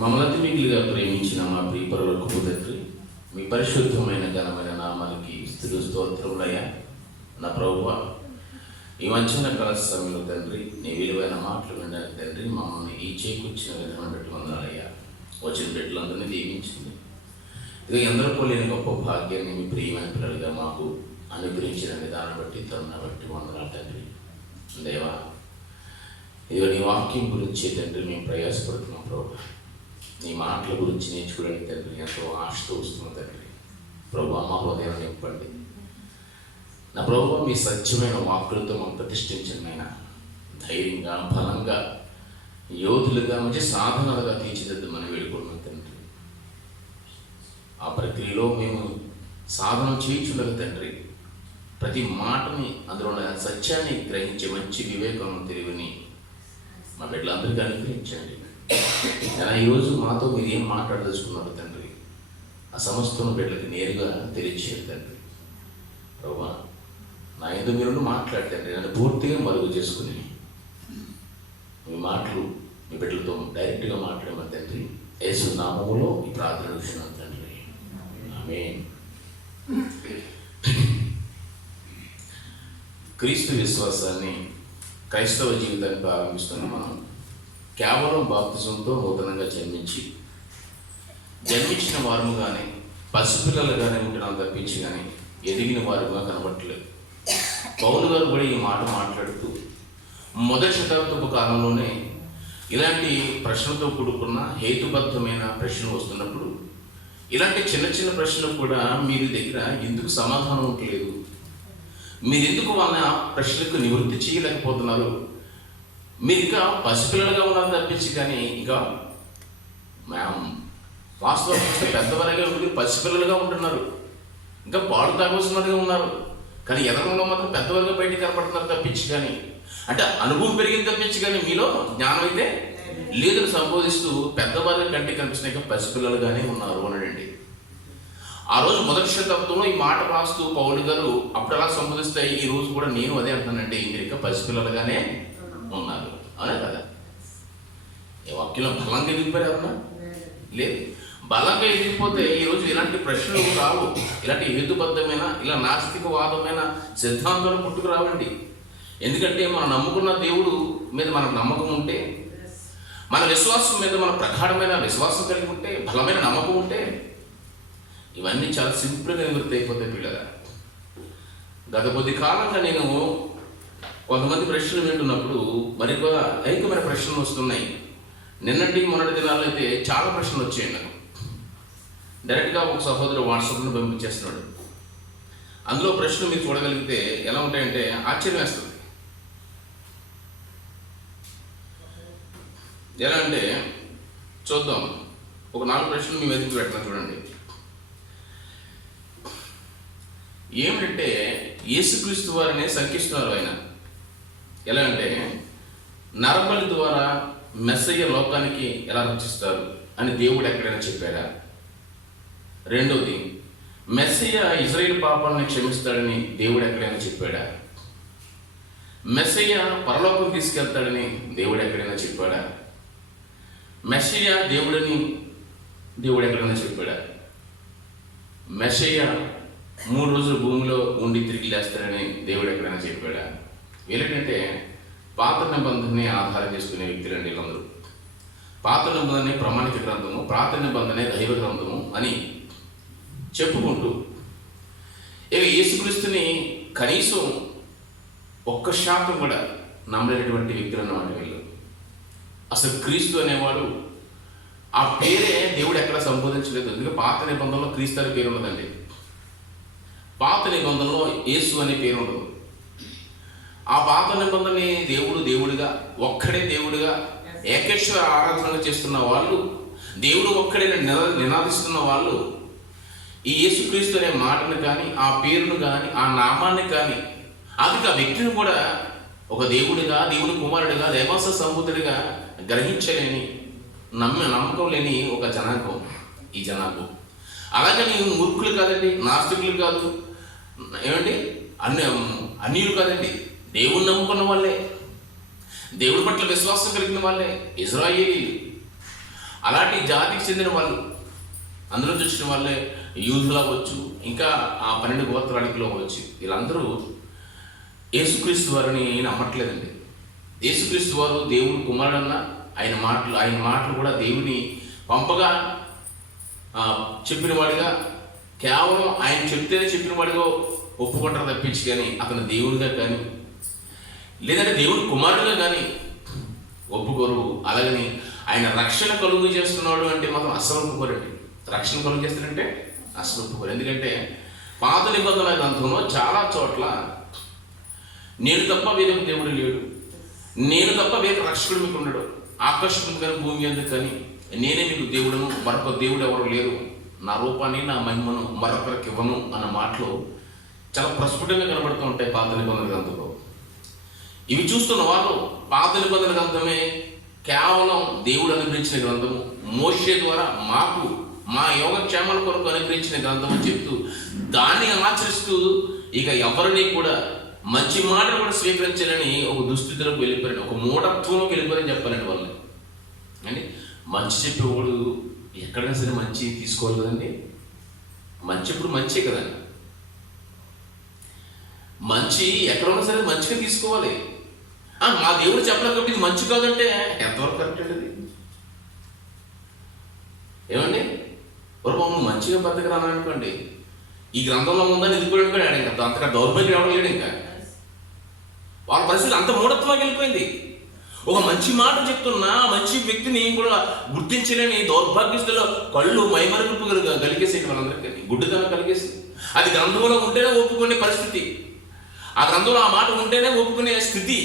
మమ్మల్ని మిగిలిగా ప్రేమించిన మా ప్రియపరులకు తండ్రి, మీ పరిశుద్ధమైన ఘనమైన నామానికి స్తుతులు స్తోత్రములయ్యా. నా ప్రభువా, ఈ మధ్యాహ్న కాల సమయంలో తండ్రి, నీ విలువైన మాటలు వినడానికి తండ్రి మమ్మల్ని ఈ చేకూర్చిన విధానం బట్టి వందనాలయ్యా. వచ్చిన బిడ్డలందరినీ దీవించింది. ఇది ఎందరికో లేని గొప్ప భాగ్యాన్ని మీ ప్రియమైన పిల్లలుగా మాకు అనుగ్రహించిన విధానం బట్టి తరుణ బట్టి వందనాలు తండ్రి. దేవా, ఇది నీ వాక్యం గురించి తండ్రి మేము ప్రయాసపడుతున్నాం ప్రభు. నీ మాటల గురించి నేర్చుకోవడానికి తండ్రి ఎంతో ఆశతో వస్తున్నాం తండ్రి. ప్రభు, మా హృదయాన్ని నింపండి. నా ప్రభు, మీ సత్యమైన వాక్కులతో మనం ప్రతిష్ఠించిన ధైర్యంగా, బలంగా, యోధులుగా, మంచి సాధనాలుగా తీర్చిదిద్దమని వేడుకుంటున్నాం తండ్రి. ఆ ప్రక్రియలో మేము సాధన చేయించుండగా తండ్రి, ప్రతి మాటని, అందులో ఉన్న సత్యాన్ని గ్రహించే మంచి వివేకం తెలివిని మా బిడ్డలందరికీ అనుగ్రహించండి. నేను ఈరోజు మాతో మీరు ఏం మాట్లాడదలుచుకున్నారు తండ్రి, ఆ సమస్తం బిడ్డలకి నేరుగా తెలియచేయండి తండ్రి. ప్రభా, నా ఎందుకు మీరు మాట్లాడతండి, నన్ను పూర్తిగా మరుగు చేసుకుని మీ మాటలు మీ బిడ్డలతో డైరెక్ట్గా మాట్లాడమని తండ్రి. యేసు నామములో ఈ ప్రార్థన విషయం తండ్రి, ఆమేన్. క్రీస్తు విశ్వాసాన్ని, క్రైస్తవ జీవితాన్ని ప్రారంభిస్తున్న మనం కేవలం బాప్తిజంతో నూతనంగా జన్మించిన వారముగానే, పసిపిల్లలుగానే ఉంటున్నాం తప్పించి కానీ ఎదిగిన వారుగా కనబట్టలేదు. పౌలు గారు కూడా ఈ మాట మాట్లాడుతూ మొదటి శతాబ్దపు కాలంలోనే ఇలాంటి ప్రశ్నలతో కూడుకున్న హేతుబద్ధమైన ప్రశ్నలు వస్తున్నప్పుడు, ఇలాంటి చిన్న చిన్న ప్రశ్నలు కూడా మీరు దగ్గర ఎందుకు సమాధానం ఉండలేదు, మీరు ఎందుకు వాళ్ళ ప్రశ్నలకు నివృత్తి చేయలేకపోతున్నారు, మీరు ఇంకా పసిపిల్లలుగా ఉన్నారు తప్పించి కానీ ఇంకా వాస్తవం పెద్దవారిగా ఉండి పసిపిల్లలుగా ఉంటున్నారు, ఇంకా పాడు తాగవలసినదిగా ఉన్నారు, కానీ ఎదరంలో మాత్రం పెద్దవారిగా బయటికి కనపడుతున్నారు తప్పించి కానీ, అంటే అనుభవం పెరిగింది తప్పించి కానీ మీలో జ్ఞానం అయితే లేదని సంబోధిస్తూ పెద్దవారిగా కంటికి కనిపిస్తున్నాయి పసిపిల్లలుగానే ఉన్నారు అనండి. ఆ రోజు మొదటి శతాబ్దంలో ఈ మాట రాస్తూ పౌలు గారు అప్పుడు అలా సంబోధిస్తాయి. ఈ రోజు కూడా నేను అదే అంటానంటే, మీరు ఇంకా పసిపిల్లలుగానే ఉన్నారు, అవునా కదా? ఈ వాక్యంలో బలంగా ఎదిగిపోయారు ఎవరన్నా? లేదు. బలంగా ఎదిగిపోతే ఈరోజు ఇలాంటి ప్రశ్నలు రావు, ఇలాంటి హేతుబద్ధమైన, ఇలా నాస్తికవాదమైన సిద్ధాంతాలు పుట్టుకు రావండి. ఎందుకంటే మనం నమ్ముకున్న దేవుడు మీద మనకు నమ్మకం ఉంటే, మన విశ్వాసం మీద మన ప్రగాఢమైన విశ్వాసం కలిగి ఉంటే, బలమైన నమ్మకం ఉంటే, ఇవన్నీ చాలా సింపుల్గా నివృత్తి అయిపోతాయి పిల్లగా. గత కొద్ది కాలంగా నేను కొంతమంది ప్రశ్నలు వింటున్నప్పుడు మరికొ ఐక్యమైన ప్రశ్నలు వస్తున్నాయి. నిన్నటి మొన్నటి దినాల్లో అయితే చాలా ప్రశ్నలు వచ్చాయి నాకు. డైరెక్ట్గా ఒక సహోదరు వాట్సాప్లో పంపించేస్తున్నాడు. అందులో ప్రశ్నలు మీరు చూడగలిగితే ఎలా ఉంటాయంటే ఆశ్చర్యం వేస్తుంది. ఎలా అంటే చూద్దాం, ఒక 4 ప్రశ్నలు మీ వెతికి పెట్టినా చూడండి. ఏమిటంటే యేసుక్రీస్తు వారిని శంకిస్తున్నారు ఆయన. ఎలా అంటే నరబలి ద్వారా మెస్సయ్య లోకానికి ఎలా రక్షిస్తారు అని దేవుడు ఎక్కడైనా చెప్పాడా? రెండోది, మెస్సయ్య ఇజ్రాయేల్ పాపాలను క్షమిస్తాడని దేవుడు ఎక్కడైనా చెప్పాడా? మెస్సయ్య పరలోకం తీసుకెళ్తాడని దేవుడు ఎక్కడైనా చెప్పాడా? మెస్సయ్య దేవుడని దేవుడు ఎక్కడైనా చెప్పాడా? మెస్సయ్య 3 రోజులు భూమిలో ఉండి తిరిగి లేస్తాడని దేవుడు ఎక్కడైనా చెప్పాడా? వీళ్ళేంటంటే పాత నిబంధనని ఆధారం చేసుకునే వ్యక్తులండి వీళ్ళందరూ. పాత నిబంధనే ప్రామాణిక గ్రంథము, పాత నిబంధనే దైవ గ్రంథము అని చెప్పుకుంటూ ఇక యేసుక్రీస్తుని కనీసం 1% కూడా నమ్మలేనటువంటి వ్యక్తులు అన్నమాట వీళ్ళు. అసలు క్రీస్తు అనేవాడు, ఆ పేరే దేవుడు ఎక్కడ సంబోధించలేదు. ఎందుకంటే పాత నిబంధనలో క్రీస్తు అనే పేరు ఉన్నదండి. పాత నిబంధనలో యేసు అనే పేరు ఉండదు. ఆ పాత నిబంధనని దేవుడిగా, ఒక్కడే దేవుడిగా, ఏకేశ్వర ఆరాధన చేస్తున్న వాళ్ళు, దేవుడు ఒక్కడే నినాదిస్తున్న వాళ్ళు ఈ యేసుక్రీస్తు అనే మాటను కానీ, ఆ పేరును కానీ, ఆ నామాన్ని కానీ, అది ఆ వ్యక్తిని కూడా ఒక దేవుడిగా, దేవుడి కుమారుడిగా, దేవాంశ సంబూతుడిగా గ్రహించలేని, నమ్మకం లేని ఒక జనాంగం ఈ జనాంగం. అలాగని మూర్ఖులు కాదండి, నాస్తికులు కాదు, ఏమండి అన్యులు కాదండి, దేవుని నమ్ముకున్న వాళ్ళే, దేవుడి పట్ల విశ్వాసం కలిగిన వాళ్ళే ఇజ్రాయేలీలు. అలాంటి జాతికి చెందిన వాళ్ళు, అందులో చూసిన వాళ్ళే యూదులు అవ్వచ్చు, ఇంకా ఆ 12 గోత్రాలలో అవ్వచ్చు, వీళ్ళందరూ యేసుక్రీస్తు వారిని నమ్మట్లేదండి. యేసుక్రీస్తు వారు దేవుడు కుమారుడన్న ఆయన మాటలు కూడా దేవుని పంపగా చెప్పినవాడిగా, కేవలం ఆయన చెప్తేనే చెప్పినవాడిగా ఒప్పుకుంటారు తప్పించి, కానీ అతను దేవుడిగా కానీ లేదంటే దేవుడి కుమారుడుగా కానీ ఒప్పుకోరు. అలాగని ఆయన రక్షణ కలుగు చేస్తున్నాడు అంటే మాత్రం అస్సలు ఒప్పుకోరండి. రక్షణ కలుగు చేస్తాడంటే అస్సలు ఒప్పుకోరు. ఎందుకంటే పాత నిబంధన గ్రంథంలో చాలా చోట్ల నేను తప్ప వేరొక దేవుడు లేడు, నేను తప్ప వేరొక రక్షకుడు మీకు ఉండడు, ఆకాశం కానీ భూమి ఎందుకు కానీ నేనే మీకు దేవుడును, మరొక దేవుడు ఎవరు లేరు, నా రూపాన్ని నా మహిమను మరొకరికి ఇవ్వను అన్న మాటలు చాలా ప్రస్ఫుటంగా కనబడుతూ ఉంటాయి పాత నిబంధన గ్రంథంలో. ఇవి చూస్తున్న వాళ్ళు పాత నిబంధన గ్రంథమే కేవలం దేవుడు అనుగ్రహించిన గ్రంథము, మోషే ద్వారా మాకు మా యోగక్షేమాల కొరకు అనుగ్రహించిన గ్రంథం అని చెప్తూ దాన్ని ఆచరిస్తూ ఇక ఎవరిని కూడా మంచి మాటలు కూడా స్వీకరించాలని ఒక దుస్థితిలోకి వెళ్ళిపోయాడు, ఒక మూఢత్వంలోకి వెళ్ళిపోయారని చెప్పాలండి వాళ్ళు. అని మంచి చెప్పేవాడు ఎక్కడైనా సరే మంచి తీసుకోవాలి కదండి. మంచి ఇప్పుడు మంచి కదండి, మంచి ఎక్కడున్నా సరే మంచిగా తీసుకోవాలి. మా దేవుడు చెప్పలేదు కాబట్టి ఇది మంచి కాదంటే ఎంతవరకు కరెక్ట్ అండి అది? ఏమండి, ఒక మమ్మల్ని మంచిగా బతకరాను అనుకోండి, ఈ గ్రంథంలో ఉందని ఇది కూడా అనుకోండి, ఇంకా అంతగా దౌర్భాగ్యం ఎవడం లేడు. ఇంకా వాళ్ళ పరిస్థితి అంత మూఢత్వంగా వెళ్ళిపోయింది. ఒక మంచి మాట చెప్తున్నా మంచి వ్యక్తిని కూడా గుర్తించలేని దౌర్భాగ్యస్తులో కళ్ళు మైమరుపు కలిగేసి వాళ్ళందరికీ గుడ్డితనం కలిగేసి, అది గ్రంథంలో ఉంటేనే ఒప్పుకునే పరిస్థితి, ఆ గ్రంథంలో ఆ మాట ఉంటేనే ఒప్పుకునే స్థితి.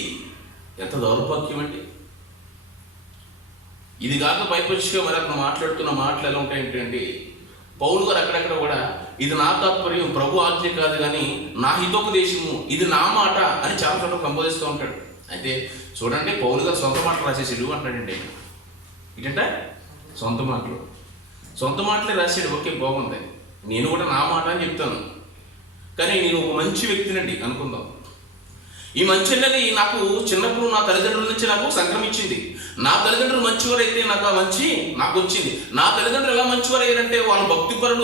ఎంత దౌర్భాగ్యం అండి. ఇది కాక పైపక్షిగా మరి అతను మాట్లాడుతున్న మాటలు ఎలా ఉంటాయంటే, పౌలు గారు అక్కడక్కడ కూడా ఇది నా తాత్పర్యం, ప్రభు ఆజ్ఞ కాదు కానీ నా హితోపదేశము, ఇది నా మాట అని చాలా చోట్ల సంబోధిస్తూ ఉంటాడు. అయితే చూడండి, పౌలు గారు సొంత మాటలు రాసేసాడు అంటాడండి. ఏంటంటే సొంత మాటలే రాసాడు. ఓకే, బాగుంది, నేను కూడా నా మాట అని చెప్తాను, కానీ నేను ఒక మంచి వ్యక్తినండి అనుకుందాం. ఈ మంచి అనేది నాకు చిన్నప్పుడు నా తల్లిదండ్రుల నుంచి నాకు సంక్రమించింది. నా తల్లిదండ్రులు మంచివారైతే నాకు ఆ మంచి నాకు వచ్చింది. నా తల్లిదండ్రులు ఎలా మంచివారు అయ్యారంటే వాళ్ళు భక్తిపరులు,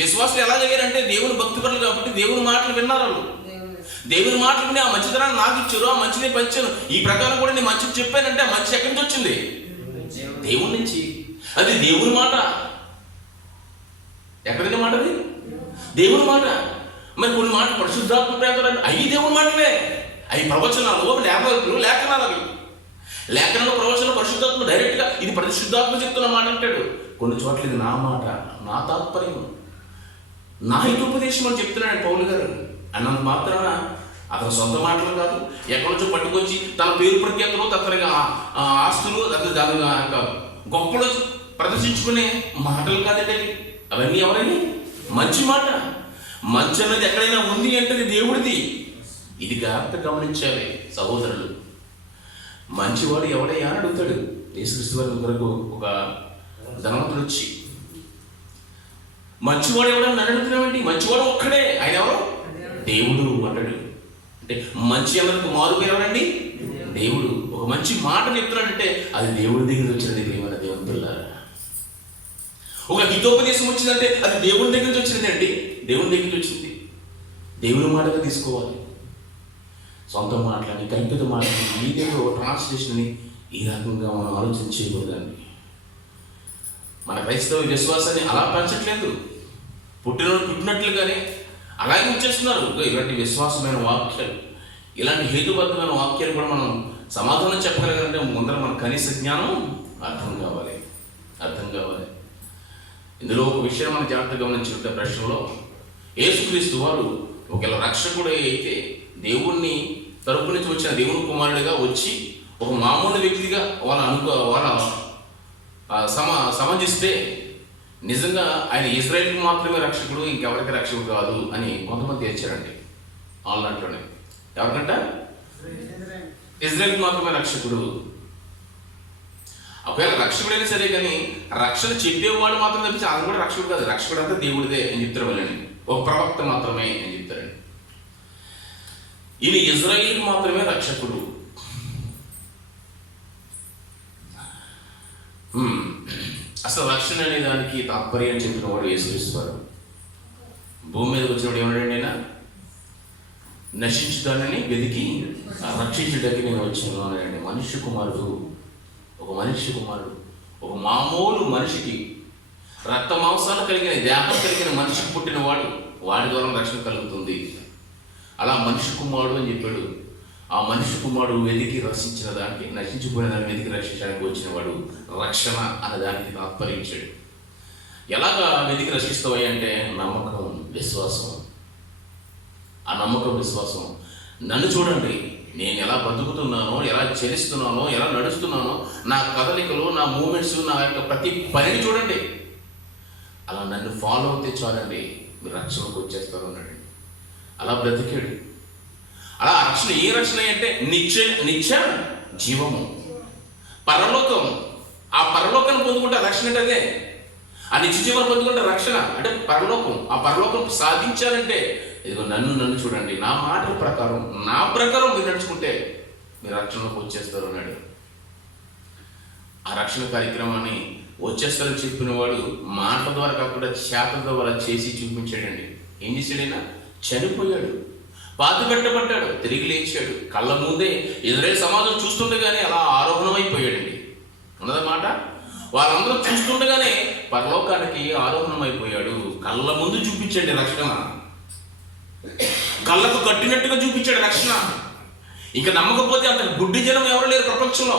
విశ్వాసులు ఎలా అయ్యారంటే దేవుని భక్తిపరులు కాబట్టి దేవుని మాటలు విన్నారు. వాళ్ళు దేవుని మాటలు విని ఆ మంచితనాన్ని నాకు ఇచ్చారు, ఆ మంచిని పంచాను. ఈ ప్రకారం కూడా నేను మంచిని చెప్పానంటే ఆ మంచి ఎక్కడి నుంచి వచ్చింది? దేవుని నుంచి. అది దేవుని మాట. ఎక్కడి మాట? అది దేవుని మాట. మరి కొన్ని మాటలు పరిశుద్ధాత్మ ప్రేరణ, అవి దేవుని మాటలే, అవి ప్రవచనాలు, లేఖనాలు. అవి లేఖనాలు, ప్రవచనాలు పరిశుద్ధాత్మ డైరెక్ట్గా ఇది పరిశుద్ధాత్మ చెప్తున్న మాట అంటాడు. కొన్ని చోట్ల ఇది నా మాట, నా తాత్పర్యం, నా హితోపదేశం అని చెప్తున్నాడు పౌలు గారు. అన్నంత మాత్రాన అతను సొంత మాటలు కాదు, ఎక్కడి నుంచో పట్టుకొచ్చి తన పేరు ప్రఖ్యాతలు, తన ఆస్తులు, దాని గొప్పలు ప్రదర్శించుకునే మాటలు కాదండి అవన్నీ. ఎవరైనా మంచి మాట, మంచి అన్నది ఎక్కడైనా ఉంది అంటే దేవుడిది. ఇది జాగ్రత్త గమనించాలి సహోదరులు. మంచివాడు ఎవడయ్యా అని అడుగుతాడు యేసుక్రీస్తు వారి కొరకు ఒక ధనవంతుడు వచ్చి. మంచివాడు ఎవడని అడుగుతున్నామండి? మంచివాడు ఒక్కడే, ఆయన ఎవరు? దేవుడు అంటాడు. అంటే మంచి అన్నది మారు పేరు ఎవరండి? దేవుడు. ఒక మంచి మాట చెప్తున్నాడంటే అది దేవుడి దగ్గర వచ్చినది. ప్రియమైన దేవుని పిల్లారా, ఒక హితోపదేశం వచ్చిందంటే అది దేవుని దగ్గర నుంచి వచ్చినది అండి. దేవుని దగ్గర నుంచి వచ్చింది. దేవుని మాటగా తీసుకోవాలి. సొంత మాటలని, కల్పిత మాటలని, మీదేదో ట్రాన్స్లేషన్ని ఈ రకంగా మనం ఆలోచించకూడదండి. మన క్రైస్తవ విశ్వాసాన్ని అలా పెంచట్లేదు. పుట్టినట్లుగానే అలాగే ఉంచేస్తున్నారు. ఇలాంటి విశ్వాసమైన వాక్యాలు, ఇలాంటి హేతుబద్ధమైన వాక్యాలు కూడా మనం సమాధానం చెప్పగలగాలంటే ముందర మన కనీస జ్ఞానం అర్థం కావాలి. ఇందులో ఒక విషయం మనం జాగ్రత్తగా గమనించుకుంటే, ప్రశ్నలో యేసుక్రీస్తు వారు ఒకవేళ రక్షకుడు అయితే దేవుణ్ణి తరపు నుంచి వచ్చిన దేవుని కుమారుడిగా వచ్చి ఒక మామూలు వ్యక్తిగా వాళ్ళ సమర్థిస్తే నిజంగా ఆయన ఇజ్రాయేల్కి మాత్రమే రక్షకుడు, ఇంకెవరికి రక్షకుడు కాదు అని కొంతమంది తెచ్చారండి ఆన్లైన్లోనే. ఎవరికంట? ఇజ్రాయేల్కి మాత్రమే రక్షకుడు. ఒకవేళ రక్షకుడైనా సరే కానీ రక్షణ చెప్పేవాడు మాత్రం తప్పించి అది కూడా రక్షకుడు కాదు. రక్షకుడు అంతా దేవుడిదే అని చెప్తారు వాళ్ళని. ఒక ప్రవక్త మాత్రమే అని చెప్తారండి. ఈయన ఇజ్రాయేల్కి మాత్రమే రక్షకుడు. అసలు రక్షణ అనే దానికి తాత్పర్యం చెప్పిన వాడు యేసుక్రీస్తు. భూమి మీదకి వచ్చినప్పుడు ఏమన్నాడు ఆయన? నశించుదానని వెతికి రక్షించడానికి నేను వచ్చాను అన్నాడండి. మనిషి కుమారుడు, ఒక మామూలు మనిషికి, రక్త మాంసాలు కలిగిన దేహం కలిగిన మనిషికి పుట్టినవాడు, వాడి ద్వారా రక్షణ కలుగుతుంది. అలా మనిషి కుమారుడు అని చెప్పాడు. ఆ మనిషి కుమారుడు వెతికి రక్షించిన దానికి, నశించిపోయిన దాన్ని వెతికి రక్షించడానికి వచ్చినవాడు రక్షణ అనే దానికి తాత్పర్యించాడు. ఎలాగా వెతికి రక్షిస్తావా అంటే నమ్మకం, విశ్వాసం. ఆ నమ్మకం, విశ్వాసం. నన్ను చూడండి, నేను ఎలా బతుకుతున్నానో, ఎలా చలిస్తున్నానో, ఎలా నడుస్తున్నానో, నా కదలికలు, నా మూమెంట్స్, నా యొక్క ప్రతి పనిని చూడండి. అలా నన్ను ఫాలో అవుతే చాలండి, మీరు రక్షణకు వచ్చేస్తారు అన్నాడు. అలా బ్రతికాడు. అలా రక్షణ, ఏ రక్షణ అంటే నిత్య జీవము, పరలోకం. ఆ పరలోకాన్ని పొందుకుంటే రక్షణ అంటే అదే. ఆ నిత్య జీవనం పొందుకుంటే రక్షణ అంటే పరలోకం. ఆ పరలోకం సాధించాలంటే ఇదిగో నన్ను చూడండి, నా మాట ప్రకారం, నా ప్రకారం మీరు నడుచుకుంటే మీరు రక్షణలోకి వచ్చేస్తారు అన్నాడు. ఆ రక్షణ కార్యక్రమాన్ని వచ్చేస్తారని చెప్పిన వాడు మాట ద్వారా కాకుండా చేతల ద్వారా చేసి చూపించాడండి. ఏం చేశాడైనా? చనిపోయాడు, పాతి పెట్టబడ్డాడు, తిరిగి లేచాడు. కళ్ళ ముందే ఇజ్రాయేల్ సమాజం చూస్తుండగానే అలా ఆరోహణమైపోయాడండి. ఉన్నదన్నమాట. వాళ్ళందరూ చూస్తుండగానే పరలోకానికి ఆరోహణమైపోయాడు. కళ్ళ ముందు చూపించండి రక్షణ, కళ్ళకు కట్టినట్టుగా చూపించాడు రక్షణ. ఇంకా నమ్మకపోతే అంత గుడ్డి జనం ఎవరు లేరు ప్రపంచంలో.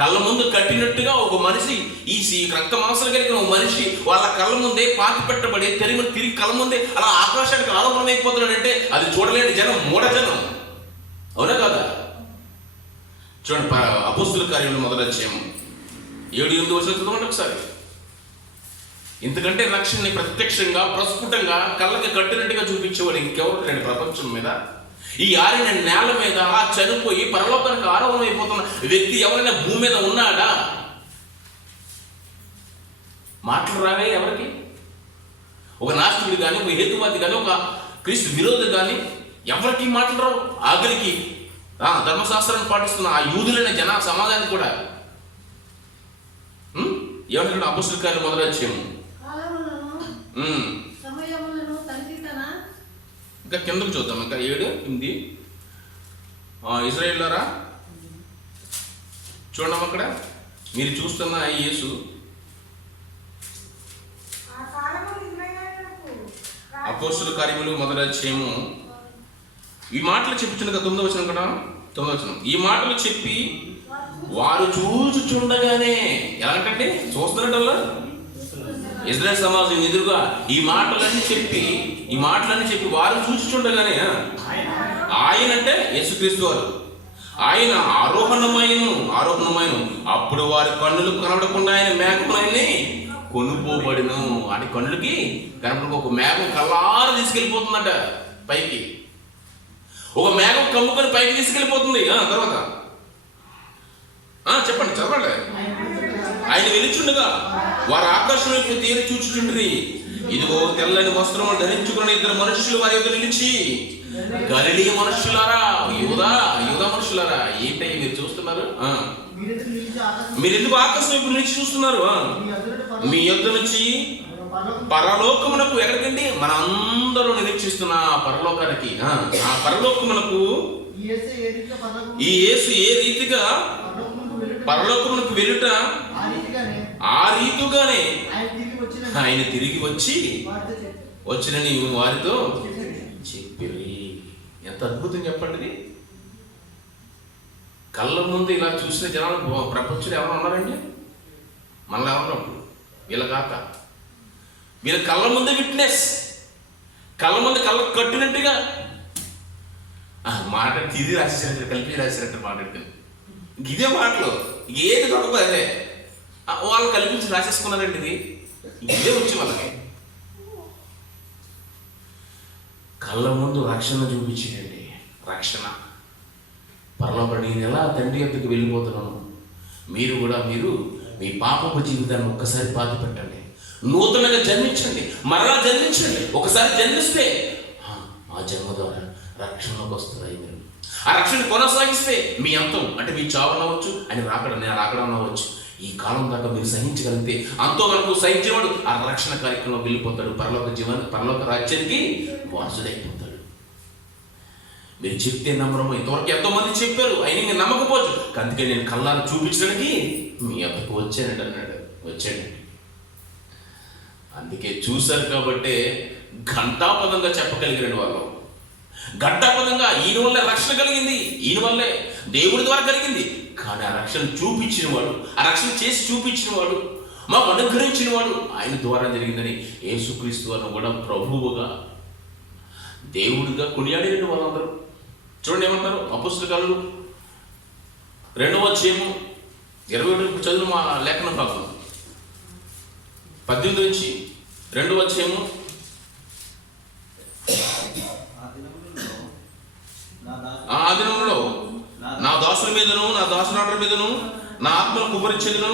కళ్ళ ముందు కట్టినట్టుగా ఒక మనిషి, ఈ రక్త మాంసాలు కలిగిన ఒక మనిషి వాళ్ళ కళ్ళ ముందే పాతి పెట్టబడి తిరిగి కళ్ళ ముందే అలా ఆకాశానికి ఆరోహణం అయిపోతున్నాడంటే అది చూడలేని జనం, మూఢ జనం. అవునా కదా? చూడండి, అపోస్తుల కార్యములు 1వ అధ్యాయం 7-8 వచనం చదవండి ఒకసారి. ఇంతకంటే రక్షణని ప్రత్యక్షంగా, ప్రస్ఫుటంగా, కళ్ళకి కట్టినట్టుగా చూపించేవాడు ఇంకెవరు లేండి ప్రపంచం మీద. ఈ ఆరిన నేల మీద అలా చనిపోయి పరలోకానికి ఆరోహణం అయిపోతున్న వ్యక్తి ఎవరైనా భూమి మీద ఉన్నాడా? మాటలు రావే ఎవరికి? ఒక నాస్తికుడు కానీ, ఒక హేతువాది కానీ, ఒక క్రీస్తు విరోధి కానీ ఎవరికి మాటలు రావు. ఆఖరికి ధర్మశాస్త్రాన్ని పాటిస్తున్న ఆ యూదులైన జన సమాజానికి కూడా ఏమంటాడు? అపోస్తుల కార్యములు 1వ అధ్యాయం ఇంకా కిందకు చూద్దాం. ఇంకా 7-8. ఇశ్రాయేలులారా చూడడం అక్కడ మీరు చూస్తున్న యేసు అపోస్తుల కార్యములు 1వ అధ్యాయము ఈ మాటలు చెప్పుచుండగా 9వ వచనం కదా, 9వ వచనం. ఈ మాటలు చెప్పి వారు చూచుచుండగానే, ఎలాగంటే చూస్తున్నట్టు ఇజ్రాయేల్ సమాజం ఎదురుగా ఈ మాటలన్నీ చెప్పి వారు చూచుచుండగానే, ఆయన అంటే యేసుక్రీస్తు వారు, ఆయన ఆరోహణమైన అప్పుడు వారి కన్నులు కనబడకుండా ఆయన మేఘమునని కొనుపోబడిను. అని కన్నులకి కనపడక ఒక మేఘం కల్లారు తీసుకెళ్ళిపోతుందట పైకి. ఒక మేఘం కమ్ముకొని పైకి తీసుకెళ్ళిపోతుంది. తర్వాత చెప్పండి, చదవండి. ఆయన వెలుచుండగా వారు ఆకాశం వైపు తేరి చూచుచుండ్రి. ఇదిగో తెల్లని వస్త్రం ధరించుకున్న 2 మనుషులు వారి యొక్క నిలిచి, గలిలయ మనుషులారా, యూదా మనుషులారా, ఏంటయ్యి మీరు చూస్తున్నారు? మీరు ఎందుకు ఆకాశం వైపు నిలిచి చూస్తున్నారు? మీ యొద్ద నుంచి పరలోకమునకు, ఎక్కడికండి? మన అందరూ నిరీక్షిస్తున్న పరలోకానికి, ఆ పరలోకమునకు ఈ యేసు ఏ రీతిగా పరలోకమునకు వెళ్ళుట, ఆ రీతిగానే ఆయన తిరిగి వచ్చినని వారితో చెప్పిరి. ఎంత అద్భుతం చెప్పండి. కళ్ళ ముందు ఇలా చూసిన జనాలు ప్రపంచంలో ఎవరు ఉన్నారండి? మళ్ళీ ఎవరు? వీళ్ళ కాక వీళ్ళ కళ్ళ ముందు విట్నెస్, కళ్ళ ముందు కళ్ళకు కట్టినట్టుగా మాట తిరిగి రాసేసినట్టు, కలిపి రాసేసినట్టు మాట్లాడుతుంది. ఇదే మాటలు, ఏది దొరకదు అదే వాళ్ళు కల్పించి రాసేసుకున్నారండి. ఇదే వచ్చి వాళ్ళకి కళ్ళ ముందు రక్షణ చూపించేయండి. రక్షణ పరలోక, నేను ఎలా తండ్రి యొద్దకు వెళ్ళిపోతున్నాను, మీరు మీ పాపపు జీవితాన్ని ఒక్కసారి పాతి పెట్టండి, నూతనంగా జన్మించండి, మరలా జన్మించండి. ఒకసారి జన్మిస్తే ఆ జన్మ ద్వారా రక్షణలోకి వస్తుంది. మీరు ఆ రక్షణ కొనసాగిస్తే మీ అంతం అంటే మీ చావు అవ్వచ్చు, అని నేను రాకడం అవ్వచ్చు. ఈ కాలం దాకా మీరు సహించగలిగితే అంతో వరకు సహించేవాడు ఆ రక్షణ కార్యక్రమంలో వెళ్ళిపోతాడు, పరలోక రాజ్యానికి వారసుడైపోతాడు. మీరు చెప్తే నమ్మరము. ఇంతవరకు ఎంతో మంది చెప్పారు, అయినా మీరు నమ్మకపోవచ్చు. అందుకే నేను కళ్ళారా చూపించడానికి మీ అంతకు వచ్చానండి అన్నాడు. వచ్చాడండి. అందుకే చూశారు కాబట్టి ఘంటాపదంగా చెప్పగలిగాడు వాళ్ళు. ఘంటాపదంగా ఈయన వల్లే రక్షణ కలిగింది, ఈయన వల్లే దేవుడి ద్వారా కలిగింది. కానీ ఆ రక్షణ చూపించిన వాడు, ఆ రక్షణ చేసి చూపించిన వాడు, మాకు అనుగ్రహించిన వాడు ఆయన ద్వారా జరిగిందని యేసుక్రీస్తు వారిని కూడా ప్రభువుగా దేవుడిగా కొనియాడిన వాళ్ళందరూ. చూడండి ఏమంటారు అపొస్తలుల కార్యాలు 2వ అధ్యాయము 21 చదువు మా లేఖన భాగం 18 నుంచి 2వ అధ్యాయము. ఆ దినములో నా దాసుల మీదను నా దాసునాటల మీదను నా ఆత్మను కుమ్మరించెదను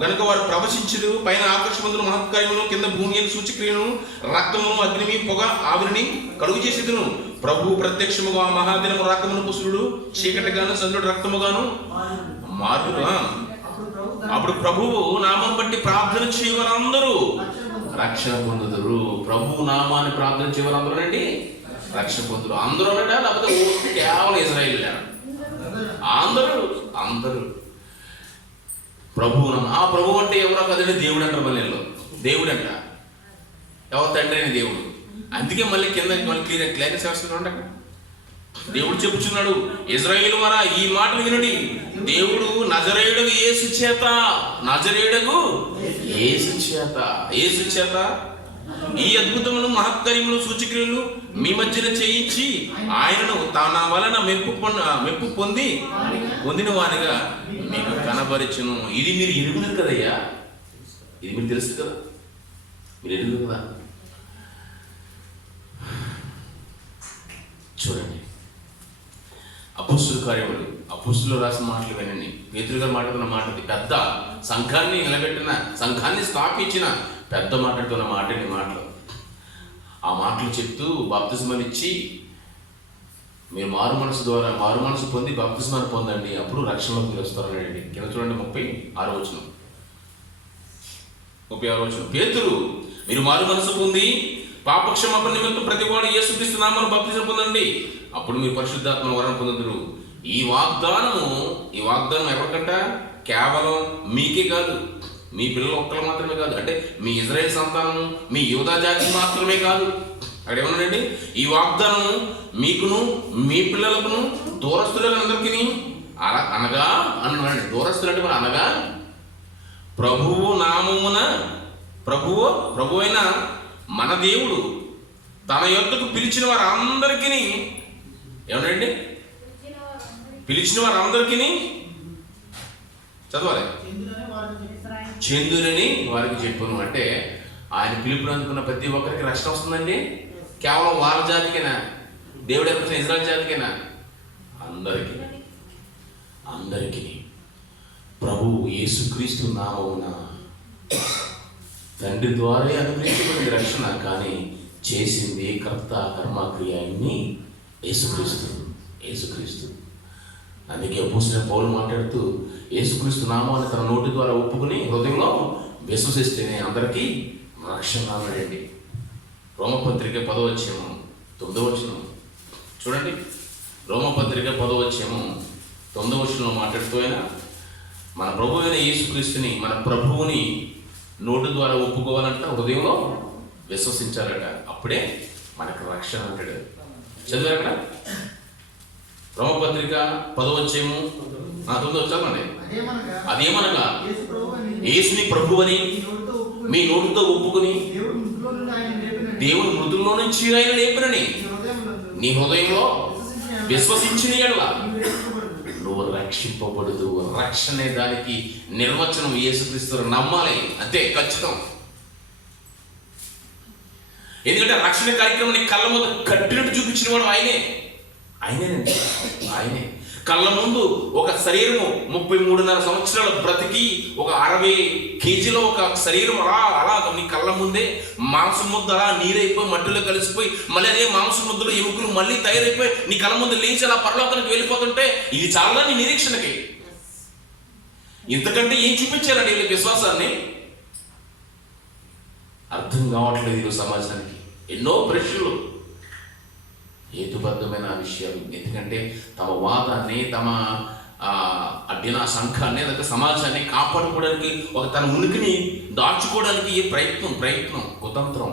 గనుక వారు ప్రవశించుడు. పైన ఆకాశమందును మహత్కార్యమును, కింద భూమి అయిన సూచక్రియను, రక్తమును, అగ్నిని, పొగ, ఆవిరిని కలుగు చేసేదను. ప్రభు ప్రత్యక్షముగా మహాదినము రాకమును పుసురుడు చీకటిగాను చంద్రుడు రక్తముగాను మారును. అప్పుడు ప్రభువు నామం బట్టి ప్రార్థన చేయవారందరూ రక్షణ పొందుదురు. ప్రభు నామాన్ని ప్రార్థన చేయవారందరూ అండి రక్షణ పొందురు. అందరూ అన్నట, లేకపోతే కేవలం ఇజ్రాయేల్ అందరూ ప్రభువు నామ. ఆ ప్రభు అంటే ఎవరో కదండి, దేవుడు అంటారు. మళ్ళీ దేవుడు అంట, ఎవరు తండ్రి అని దేవుడు. అందుకే మళ్ళీ కింద క్లియర్ చేస్తున్నాడు. దేవుడు చెప్పుచున్నాడు, ఇజ్రాయేలు వారా ఈ మాటలు వినుడి, దేవుడు నజరేయుడగు యేసు చేత ఈ అద్భుతములు మహత్కార్యములు సూచక్రియలు మీ మధ్యన చేయించి ఆయనను తన వలన మెప్పు పొందిన వానిగా మీకు కనబరిచును. ఇది మీరు ఎరుగురు కదయ్యా, ఇది మీరు తెలుసు కదా, మీరు ఎరుగురు కదా. చూడండి అపొస్తలుల కార్యములు, అపొస్తలులు రాసిన మాటలు వినండి. పేతురు గారు మాట్లాడుతున్న మాట, పెద్ద సంఘాన్ని నిలబెట్టిన, సంఘాన్ని స్థాపించిన పెద్ద మాట్లాడుతున్న మాటలు. ఆ మాటలు చెప్తూ బాప్తిస్మాన్ని ఇచ్చి మీరు మారు మనసు పొంది బాప్తిస్మాన్ని పొందండి, అప్పుడు రక్షణలోకి మీరు వస్తారనండి. కింద చూడండి 36వ వచనం. పేతురు మీరు మారు మనసు పొంది పాపక్షమాపణ నిమిత్తం ప్రతివాడు యేసుక్రీస్తు నామమున బాప్తిసం పొందండి, అప్పుడు మీరు పరిశుద్ధాత్మ వరం పొందుదురు. ఈ వాగ్దానం ఎవరికంట? కేవలం మీకే కాదు, మీ పిల్లలు ఒక్కరు మాత్రమే కాదు, అంటే మీ ఇజ్రాయేల్ సంతానము, మీ యూదా జాతి మాత్రమే కాదు. అక్కడ ఏమన్నాడండి? ఈ వాగ్దానం మీకును మీ పిల్లలకును దూరస్తులందరికీ అనగా అన్నాడండి. దూరస్తులు అంటే మరి అనగా ప్రభువు నామమున ప్రభు అయిన మన దేవుడు తన యొద్దకు పిలిచిన వారందరికీ ఏమన్నాడండి? పిలిచిన వారందరికీ చదవాలి, చెందునని వారికి చెప్పును. అంటే ఆయన పిలుపుని అందుకున్న ప్రతి ఒక్కరికి రక్షణ వస్తుందండి. కేవలం వాళ్ళ జాతికేనా? దేవుడు ఏర్పరిచిన ఇజ్రాయేల్ జాతికేనా? అందరికీ ప్రభువు యేసుక్రీస్తు నామమున తండ్రి ద్వారా అనుగ్రహించబడింది రక్షణ. కానీ చేసింది కర్త కర్మక్రియ అన్ని యేసుక్రీస్తు. అందుకే అపోస్తలుడైన పౌలు మాట్లాడుతూ యేసుక్రీస్తు నామాన్ని తన నోటి ద్వారా ఒప్పుకుని హృదయంలో విశ్వసిస్తేనే అందరికీ రక్షణ అన్నాడండి. రోమపత్రిక 10వ అధ్యాయము 9వ వచనం చూడండి. రోమపత్రిక 10వ అధ్యాయము 9వ వచనంలో మాట్లాడుతూ అయినా మన ప్రభు అయిన యేసుక్రీస్తుని, మన ప్రభువుని నోటి ద్వారా ఒప్పుకోవాలంట, హృదయంలో విశ్వసించాలట, అప్పుడే మనకు రక్షణ అంటాడు. చదివారు అక్కడ రోమపత్రిక 10వ అధ్యాయము 9వ చదవండి. అదేమనగా యేసుని ప్రభువని మీ నోటితో ఒప్పుకుని దేవుని మృతుల్లో నుంచి ఆయన లేపినని నీ హృదయంలో విశ్వసించిన యెడల నువ్వు రక్షింపబడదు. రక్షణ దానికి నిర్వచనం యేసుక్రీస్తు నమ్మాలి, అంతే, ఖచ్చితం. ఎందుకంటే రక్షణ కార్యక్రమాన్ని కళ్ళ ముందు కట్టినట్టు చూపించిన వాడు ఆయనే. కళ్ళ ముందు ఒక శరీరము 33.5 సంవత్సరాలు బ్రతికి ఒక 60 కేజీలో ఒక శరీరం అలా నీ కళ్ళ ముందే మాంసం ముద్ద అలా నీరైపోయి మట్టిలో కలిసిపోయి మళ్ళీ అదే మాంసం ముద్దలో ఎముకలు మళ్ళీ తయారైపోయి నీ కళ్ళ ముందు లేచి అలా పరలోకానికి వెళ్ళిపోతుంటే ఇది చాలా నీ నిరీక్షణకి. ఇంతకంటే ఏం చూపించారండి వీళ్ళకి విశ్వాసాన్ని? అర్థం కావట్లేదు ఈ సమాజానికి. ఎన్నో ప్రశ్నలు, హేతుబద్ధమైన విషయాలు. ఎందుకంటే తమ వాదాన్ని, తమ అడ్డిన సంఘాన్ని, లేకపోతే సమాజాన్ని కాపాడుకోవడానికి, ఒక తన ఉనికిని దాచుకోవడానికి ఏ ప్రయత్నం కుతంత్రం,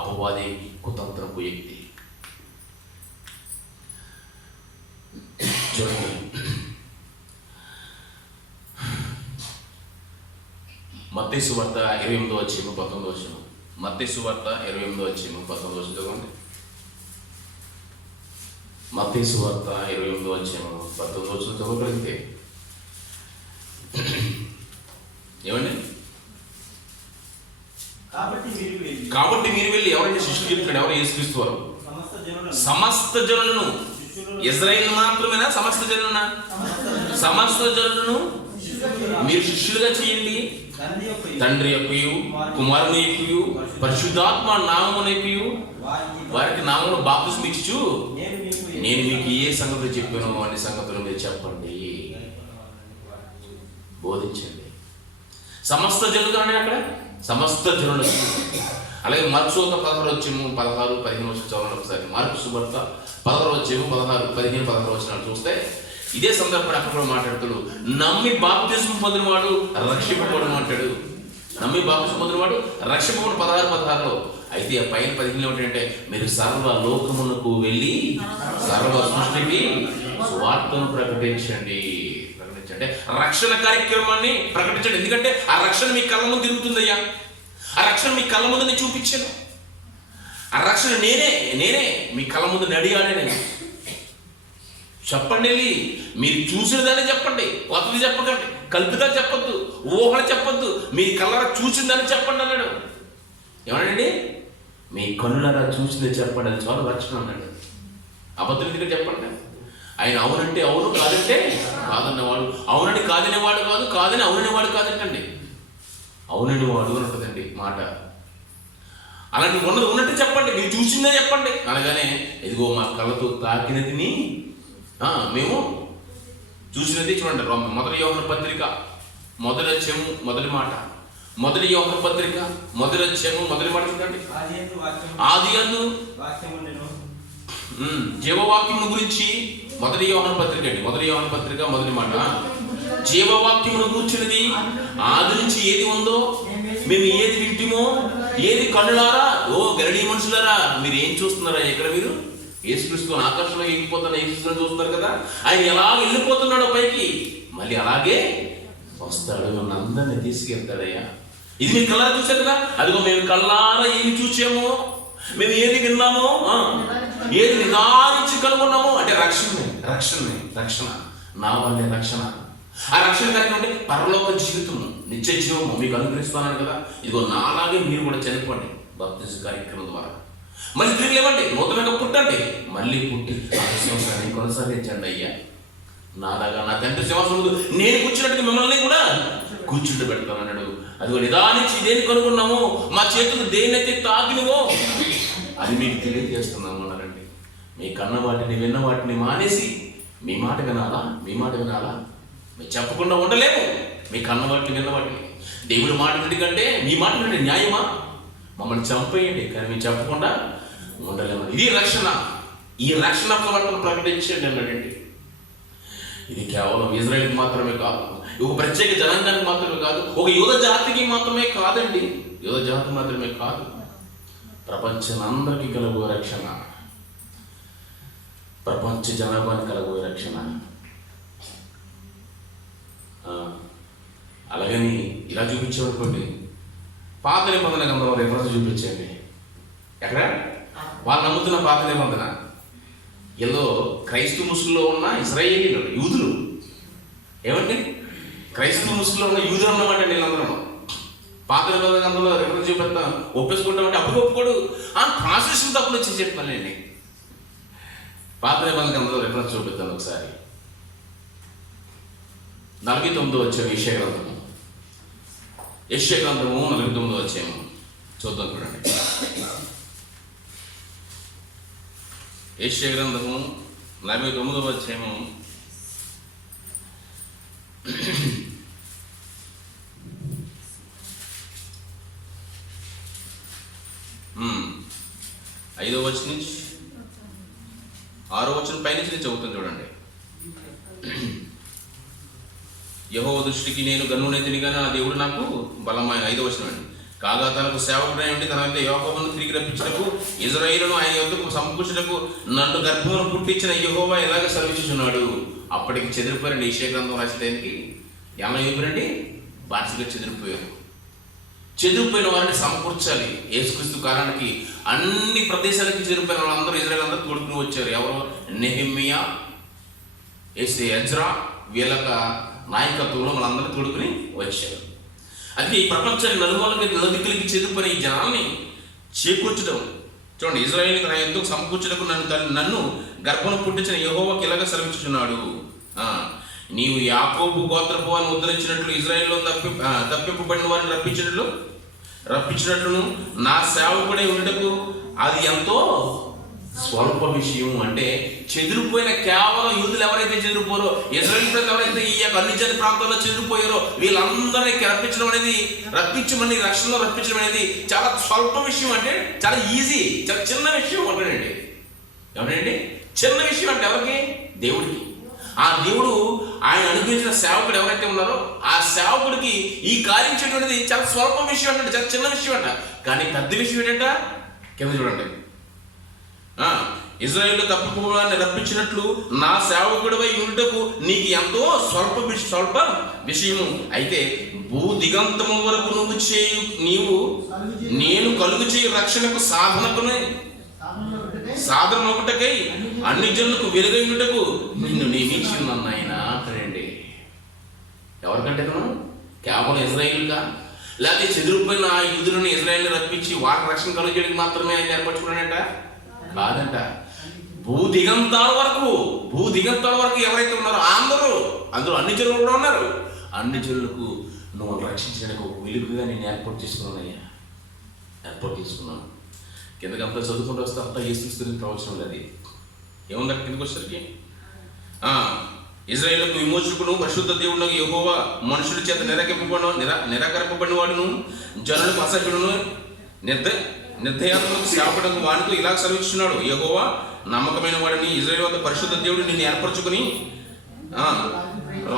అపవాది కుతంత్రపు వ్యక్తి. చూడండి, మత్తయి సువార్త 28:19. మత్తయి సువార్త 28:19 చదవండి. మత్తయి సువార్త 28:19 చదవగలిగితే ఏమండి? కాబట్టి మీరు వెళ్ళి ఎవరైతే శిష్యులు చెప్తాడు, ఎవరు యేసుక్రీస్తు వారు, సమస్త జనులను, ఇజ్రాయేల్ మాత్రమేనా? సమస్త జనులనా? సమస్త జనులను మీరు శిష్యులుగా చేయండి, తండ్రి యొక్కయు కుమారుని యొక్కయు పరిశుద్ధాత్మ నామమునొక్కయు వారికి నామమును బాప్తిస్మం ఇచ్చు నేను మీకు ఏ సంగతులు చెప్పానో అన్ని సంగతులు మీరు చెప్పండి, బోధించండి. సమస్త జనులు అని అక్కడ సమస్త జనులు. అలాగే మార్కు 16:15 చదవండి ఒకసారి. మార్కు సువార్త 16:15 చూస్తే ఇదే సందర్భంలో అక్కడ కూడా మాట్లాడుతాడు, నమ్మి బాప్తిస్మం పొందినవాడు రక్షింపబడు అంటాడు. నమ్మి బాప్తిస్మం పొందినవాడు రక్షింపబడు 16:16. అయితే ఆ పైన 15 ఏమిటంటే, మీరు సర్వ లోకమునకు వెళ్ళి సర్వ సృష్టికి సువార్తను ప్రకటించండి. రక్షణ కార్యక్రమాన్ని ప్రకటించండి. ఎందుకంటే ఆ రక్షణ మీ కళ్ళ ముందు తిరుగుతుందయ్యా. ఆ రక్షణ మీ కళ్ళ ముందు నేను చూపించాను. ఆ రక్షణ నేనే మీ కళ్ళ ముందు నడియాడే. నేను చెప్పండి, వెళ్ళి మీరు చూసినదాన్ని చెప్పండి, కొత్తది చెప్పకండి, కల్పితాలు చెప్పొద్దు, ఊహలు చెప్పొద్దు, మీ కళ్ళరా చూసిందని చెప్పండి అన్నాడు. ఏమనండి? మీ కళ్ళరా చూసింది చెప్పండి, అది చాలా రక్షణ అన్నాడు. అబద్ధం ఎందుకంటే చెప్పండి. ఆయన అవునంటే అవును, కాదంటే కాదన్నవాడు. అవునని కాదనేవాడు కాదు, కాదని అవుననేవాడు కాదంటండి. అవునని వాడు అని ఉంటుందండి మాట. అలాంటి ఉన్నట్టు చెప్పండి, మీరు చూసిందే చెప్పండి. అనగానే ఇదిగో మా కళ్ళతో తాకినదిని మేము చూసినది. చూడండి, మొదటి యోహాను పత్రిక 1వ అధ్యాయము మొదటి మాట. మొదటి యోహాను పత్రిక 1వ అధ్యాయము మొదటి మాట చూడండి. ఆదియందు జీవవాక్యమును గురించి మొదటి యోహాను పత్రిక అండి. మొదటి యోహాను పత్రిక మొదటి మాట. జీవవాక్యమును కూర్చున్నది ఆది నుంచి ఏది ఉందో మేము ఏది వింటిమో, ఏది కన్నులారా, ఓ గలిలీ మనుషులారా మీరు ఏం చూస్తున్నారా? ఎక్కడ మీరు యేసుక్రీస్తు ఆకాశంలో వెళ్ళిపోతున్న యేసుక్రీస్తుని చూస్తున్నారు కదా, ఆయన ఎలా వెళ్ళిపోతున్నాడో పైకి, మళ్ళీ అలాగే వస్తాడు, మన అందరినీ తీసుకెళ్తాడయ్యా. ఇది మీరు కళ్ళారా చూశారు కదా, అదిగో మేము కళ్ళారా ఏమి చూసామో, మేము ఏది విన్నామో, ఏది నిదానించి కనుగొన్నామో. అంటే రక్షణ నా వల్లే రక్షణ. ఆ రక్షణ కార్యక్రమం అంటే పరలోక జీవితము, నిత్య జీవము మీకు అనుగ్రహిస్తున్నాను కదా. ఇదిగో నాలాగే మీరు కూడా చనిపోండి బాప్తిజం కార్యక్రమం ద్వారా. మళ్ళీ తిరిగి లేవండి, నూతనంగా పుట్టండి, మళ్ళీ పుట్టి సంవత్సరాన్ని కొనసాగించండి అయ్యా. నాలాగా నా తండ్రి సింహాసనం నేను కూర్చున్నట్టుగా మిమ్మల్ని కూడా కూర్చుంటూ పెడతాను అన్నాడు. అదిగో నిదానించి దేని కనుగొన్నామో, మా చేతులు దేన్నైతే తాకినవో అది మీకు తెలియజేస్తున్నాము అన్నారండి. మీ కన్న వాటిని విన్న వాటిని మానేసి మీ మాట వినాలా మీరు చెప్పకుండా ఉండలేము. మీ కన్న వాటిని విన్న వాటిని దేవుడి మాట వింటి కంటే మీ మాట వింటే న్యాయమా? మమ్మల్ని చంపేయండి, కానీ మేము చెప్పకుండా ఉండలేము. ఇది రక్షణ. ఈ రక్షణ ప్రవర్తన ప్రకటించండి అన్నాడండి. ఇది కేవలం ఇజ్రాయేల్కి మాత్రమే కాదు, ఒక ప్రత్యేక జనాంగానికి మాత్రమే కాదు, ఒక యూద జాతికి మాత్రమే కాదండి. యూద జాతి మాత్రమే కాదు, ప్రపంచమందరికీ కలగో రక్షణ, ప్రపంచ జనాభానికి కలగో రక్షణ. అలాగని ఇలా చూపించేవాడుకోండి, పాత నిబంధన గ్రంథంలో రిఫరెన్స్ చూపించండి. ఎక్కడ వాళ్ళు నమ్ముతున్న పాత నిబంధన, ఏదో క్రైస్తవ ముసుగులో ఉన్న ఇశ్రాయేలీయులు యూదులు, ఏమండి క్రైస్తవ ముసుగులో ఉన్న యూదులు అన్నమాట. వీళ్ళందరూ పాత నిబంధన గ్రంథంలో రిఫరెన్స్ చూపిస్తాం, ఒప్పేసుకుంటామంటే అప్పుడు ఒప్పుకోడు. ట్రాన్స్లేషన్ తప్పులు వచ్చి చెప్పాలండి. పాత నిబంధన గ్రంథంలో రిఫరెన్స్ చూపిస్తాను ఒకసారి. 49వ అధ్యాయం యెషయా గ్రంథము. యెషయా గ్రంథము 49వ అధ్యాయం చూద్దాం చూడండి. యెషయా గ్రంథము 49వ అధ్యాయము 5వ వచనం నుంచి 6వ వచనం పైనుంచి నేను చదువుతాను చూడండి. యెహోవా దృష్టికి నేను గనునైతిని గాని నా దేవుడు నాకు బలమైన. 5వ వచనం అండి. కాగా తనకు సేవకుడై ఉండి తన వద్ద యాకోబును తిరిగి రప్పించుటకు ఇశ్రాయేలును ఆయన యొద్దకు సమకూర్చుటకు నన్ను గర్భమును పుట్టించిన యెహోవా ఎలాగ సెలవిచ్చుచున్నాడు. అప్పటికి చెదిరిపోయారండి. యెషయా గ్రంథం రాసేదానికి ఎలా అయిపోయారండి? బాధ్యతగా చెదిరిపోయారు. చెదిరిపోయిన వారిని సమకూర్చాలి. యేసుక్రీస్తు కాలానికి అన్ని ప్రదేశాలకి చెదిరిపోయిన వాళ్ళందరూ ఇశ్రాయేలు అందరూ తోడుకుని వచ్చారు. ఎవరు? నెహెమ్యా, ఎజ్రా, వీళ్ళక నాయకత్వంలో వాళ్ళందరూ తోడుకుని వచ్చారు. అది ఈ ప్రపంచాన్ని నలుదిక్కులకి చెదిరిపోయిన ఈ జనాల్ని చేకూర్చడం చూడండి. ఇశ్రాయేలు తన ఎందుకు సమకూర్చడానికి నన్ను గర్భను పుట్టించిన యెహోవాకి ఇలాగ సెలవిచ్చుచున్నాడు. నీవు యాకోబు గోత్రపు వారిని ఉద్ధరించినట్లు ఇశ్రాయేలులో తప్పింపబడిన వారిని రప్పించినట్లును నా సేవకుడై ఉండటకు అది ఎంతో స్వల్ప విషయం. అంటే చెదిరిపోయిన కేవలం యూదులు ఎవరైతే చెదిరిపోరో, ఇశ్రాయేలు ప్రజలు ఎవరైతే ఈ యొక్క అన్ని జాతి ప్రాంతాల్లో చెదిరిపోయారో వీళ్ళందరినీ రప్పించడం అనేది, రక్షణలో రప్పించడం అనేది చాలా స్వల్ప విషయం. అంటే చాలా ఈజీ, చాలా చిన్న విషయం అంటాడండి. ఏమంటే చిన్న విషయం అంటే ఎవరికి? దేవుడికి. ఆ దేవుడు ఆయన అనుగ్రహించిన సేవకుడు ఎవరైతే ఉన్నారో ఆ సేవకుడికి ఈ కార్యం చేయడం చాలా స్వల్ప విషయం అంటే, చాలా చిన్న విషయం అంట. కానీ పెద్ద విషయం ఏంటంట కింద చూడండి. ఇశ్రాయేలు తప్పిపోవాలని రప్పించినట్లు నా సేవకుడిపై ఉండుటకు నీకు ఎంతో స్వల్ప విషయము. అయితే భూ దిగంతము వరకు నేను కలుగు చేయు రక్షణకు సాధన ఒకటకై అన్ని జనులకు వెలుగైనటకు నిన్ను నియమించున్నాను ఆయన అంటాడండి. ఎవరికంటే కేవలం ఇశ్రాయేలుగా, లేకపోతే చెదిరిపోయిన ఆ యూదులను ఇశ్రాయేలుని రప్పించి వారి రక్షణ కలుగు చేయడానికి మాత్రమే ఆయన ఏర్పరచుకున్నాడంట? కాదంట. భూ దిగంతాల వరకు ఎవరైతే ఉన్నారో అందులో అన్ని జనులు కూడా ఉన్నారు. అన్ని జనులకు నువ్వు రక్షించడానికి ఒక వెలుగుగా నేను ఏర్పాటు చేసుకున్నాను. కిందకి అంతా చదువుకుంటూ వస్తే అంతా యేసుక్రీస్తు ప్రవచనం లేదు. ఏముంది కిందకి వచ్చేసరికి ఇశ్రాయేలుకు విమోచకుడు పరిశుద్ధ దేవుడు యెహోవా మనుషుల చేత నిరాకరింపబడిన వాడును జనులకు అసహ్యుడును నిర్దయాత్మకు సేవకుడకు వానితో ఇలా సెలవిస్తున్నాడు. యెహోవా నమ్మకమైన వాడిని ఇశ్రాయేలు వద్ద పరిశుద్ధ దేవుడు నిన్ను ఏర్పరచుకుని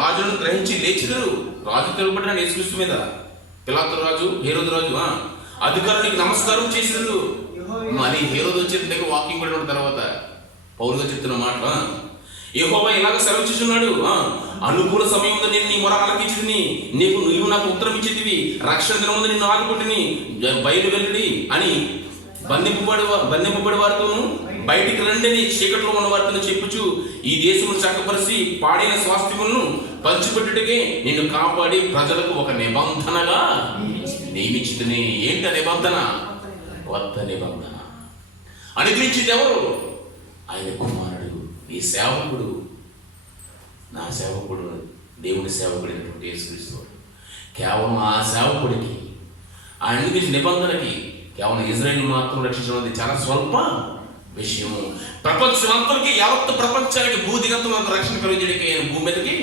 రాజులను గ్రహించి లేచిదరు. రాజు తిరగబడ్డాడు యేసుక్రీస్తు మీద. పిలాతు రాజు, హేరోదు రాజు అధికారునికి నమస్కారం చేసినారు. మరి హేరోదు వచ్చిన దగ్గర వాకింగ్ పడిన తర్వాత పౌలుగా చెప్తున్న మాట, యెహోవా ఇలాగ సెలవిచ్చుచున్నాడు. అనుకూల సమయంలో నేను నీ మొర ఆలకించితిని, నీవు నాకు ఉత్తరం ఇచ్చేదివి, రక్షణ దినముందు నిన్ను ఆదుకుంటుని బయలు వెళ్ళి అని బంధింపబడి వారితోను బయటికి రండిని చీకట్లో ఉన్న వారితో చెప్పుచు ఈ దేశమును చక్కపరిచి పాడిన స్వాస్థ్యములను పంచిపెట్టుటకే నిన్ను కాపాడి ప్రజలకు ఒక నిబంధనగా నియమించితిని. ఏంట నిబంధన? కొత్త నిబంధన. అనుగ్రహించింది ఎవరు? ఆయన కుమారుడు, నీ సేవకుడు, నా సేవకుడు, దేవుని సేవకుడైనటువంటి యేసుక్రీస్తు. కేవలం ఆ సేవకుడికి, ఆయన అనుగ్రహించిన నిబంధనకి కేవలం ఇశ్రాయేలు మాత్రం రక్షించడం అనేది చాలా స్వల్ప విషయము. ప్రపంచమంతరికి, యావత్తు ప్రపంచానికి భూదిగంతం రక్షణ కలిగించడానికి ఆయన భూమి మీదకి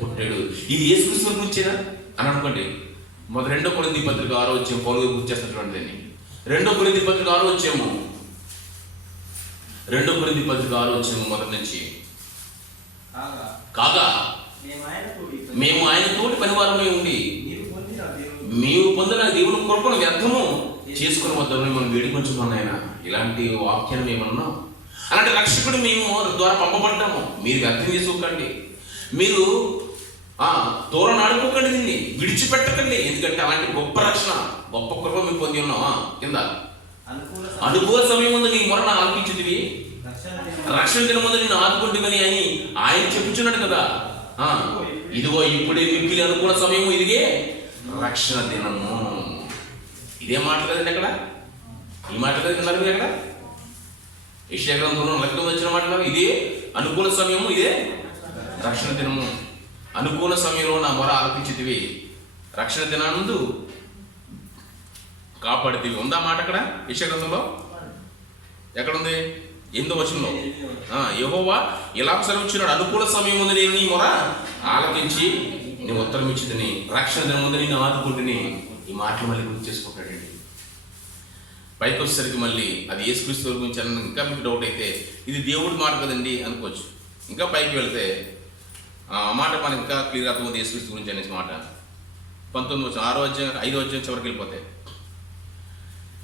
పుట్టాడు. ఇది యేసుక్రీస్తు గురించేనా అని అనుకోండి. 2 కొరింథీ పత్రిక 6వ అధ్యాయం పౌలు గురించి చేస్తున్నటువంటి దాన్ని 2 కొరింథీ పత్రిక 6వ అధ్యాయము 2 కొరింథీ పత్రిక 6వ అధ్యాయము మొదటి నుంచి, కాగా మేము ఆయన తోటి పనివారమై ఉండి మేము పొందిన దేవుని కృపను వ్యర్థము చేసుకుని వద్దామని మనం వేడుకొంచుకున్నాం. ఆయన ఇలాంటి వాక్యాన్ని మేమన్నాం. అలాంటి రక్షకుడు మేము ద్వారా పంపబడ్డాము. మీరు వ్యర్థం చేసుకోకండి, మీరు దూరం ఆడుకోకండి, దీన్ని విడిచిపెట్టకండి. ఎందుకంటే అలాంటి గొప్ప రక్షణ, గొప్ప కృప మేము పొంది ఉన్నాం. కింద అనుకూల సమయం ముందు నీ మొరను ఆలకించితివి, రక్షణ దినం ముందు నిన్ను ఆదుకుంటుమని అని ఆయన చెప్పుచున్నాడు కదా. ఇదిగో ఇప్పుడే మిక్కిలి అనుకూల సమయము, ఇదిగే రక్షణ దినము. ఇదే మాట కదండి అక్కడ, ఈ మాట కదా విన్నారు మీరు అక్కడ. యెషయా గ్రంథంలో లెక్కలో వచ్చిన మాట, ఇదే అనుకూల సమయము, ఇదే రక్షణ దినము. అనుకూల సమయంలో నా మొర ఆలపించితివి, రక్షణ దినానందు కాపాడితివి. ఉందా మాట అక్కడ యెషయా గ్రంథంలో? ఎక్కడుంది? 8వ వచనంలో యెహోవా ఇలా సెలవిచ్చున్నాడు, అనుకూల సమయం ముందు నేను నీ మొర ఆలకించి నీ ఉత్తరం ఇచ్చితిని, రక్షణ దినం ముందు నేను ఆదుకుంటుని. ఈ మాటలు మళ్ళీ గుర్తు చేసుకుంటాడండి. పైకి వచ్చేసరికి మళ్ళీ అది యేసుక్రీస్తు గురించి అన్న ఇంకా మీకు డౌట్ అయితే ఇది దేవుడి మాట కదండి అనుకోవచ్చు. ఇంకా పైకి వెళ్తే ఆ మాట మనకి ఇంకా క్లియర్ అర్థమవుతుంది యేసుక్రీస్తు గురించి అనేసి మాట. 19వ 6వ అధ్యాయం 5వ అధ్యాయం చివరికి వెళ్ళిపోతే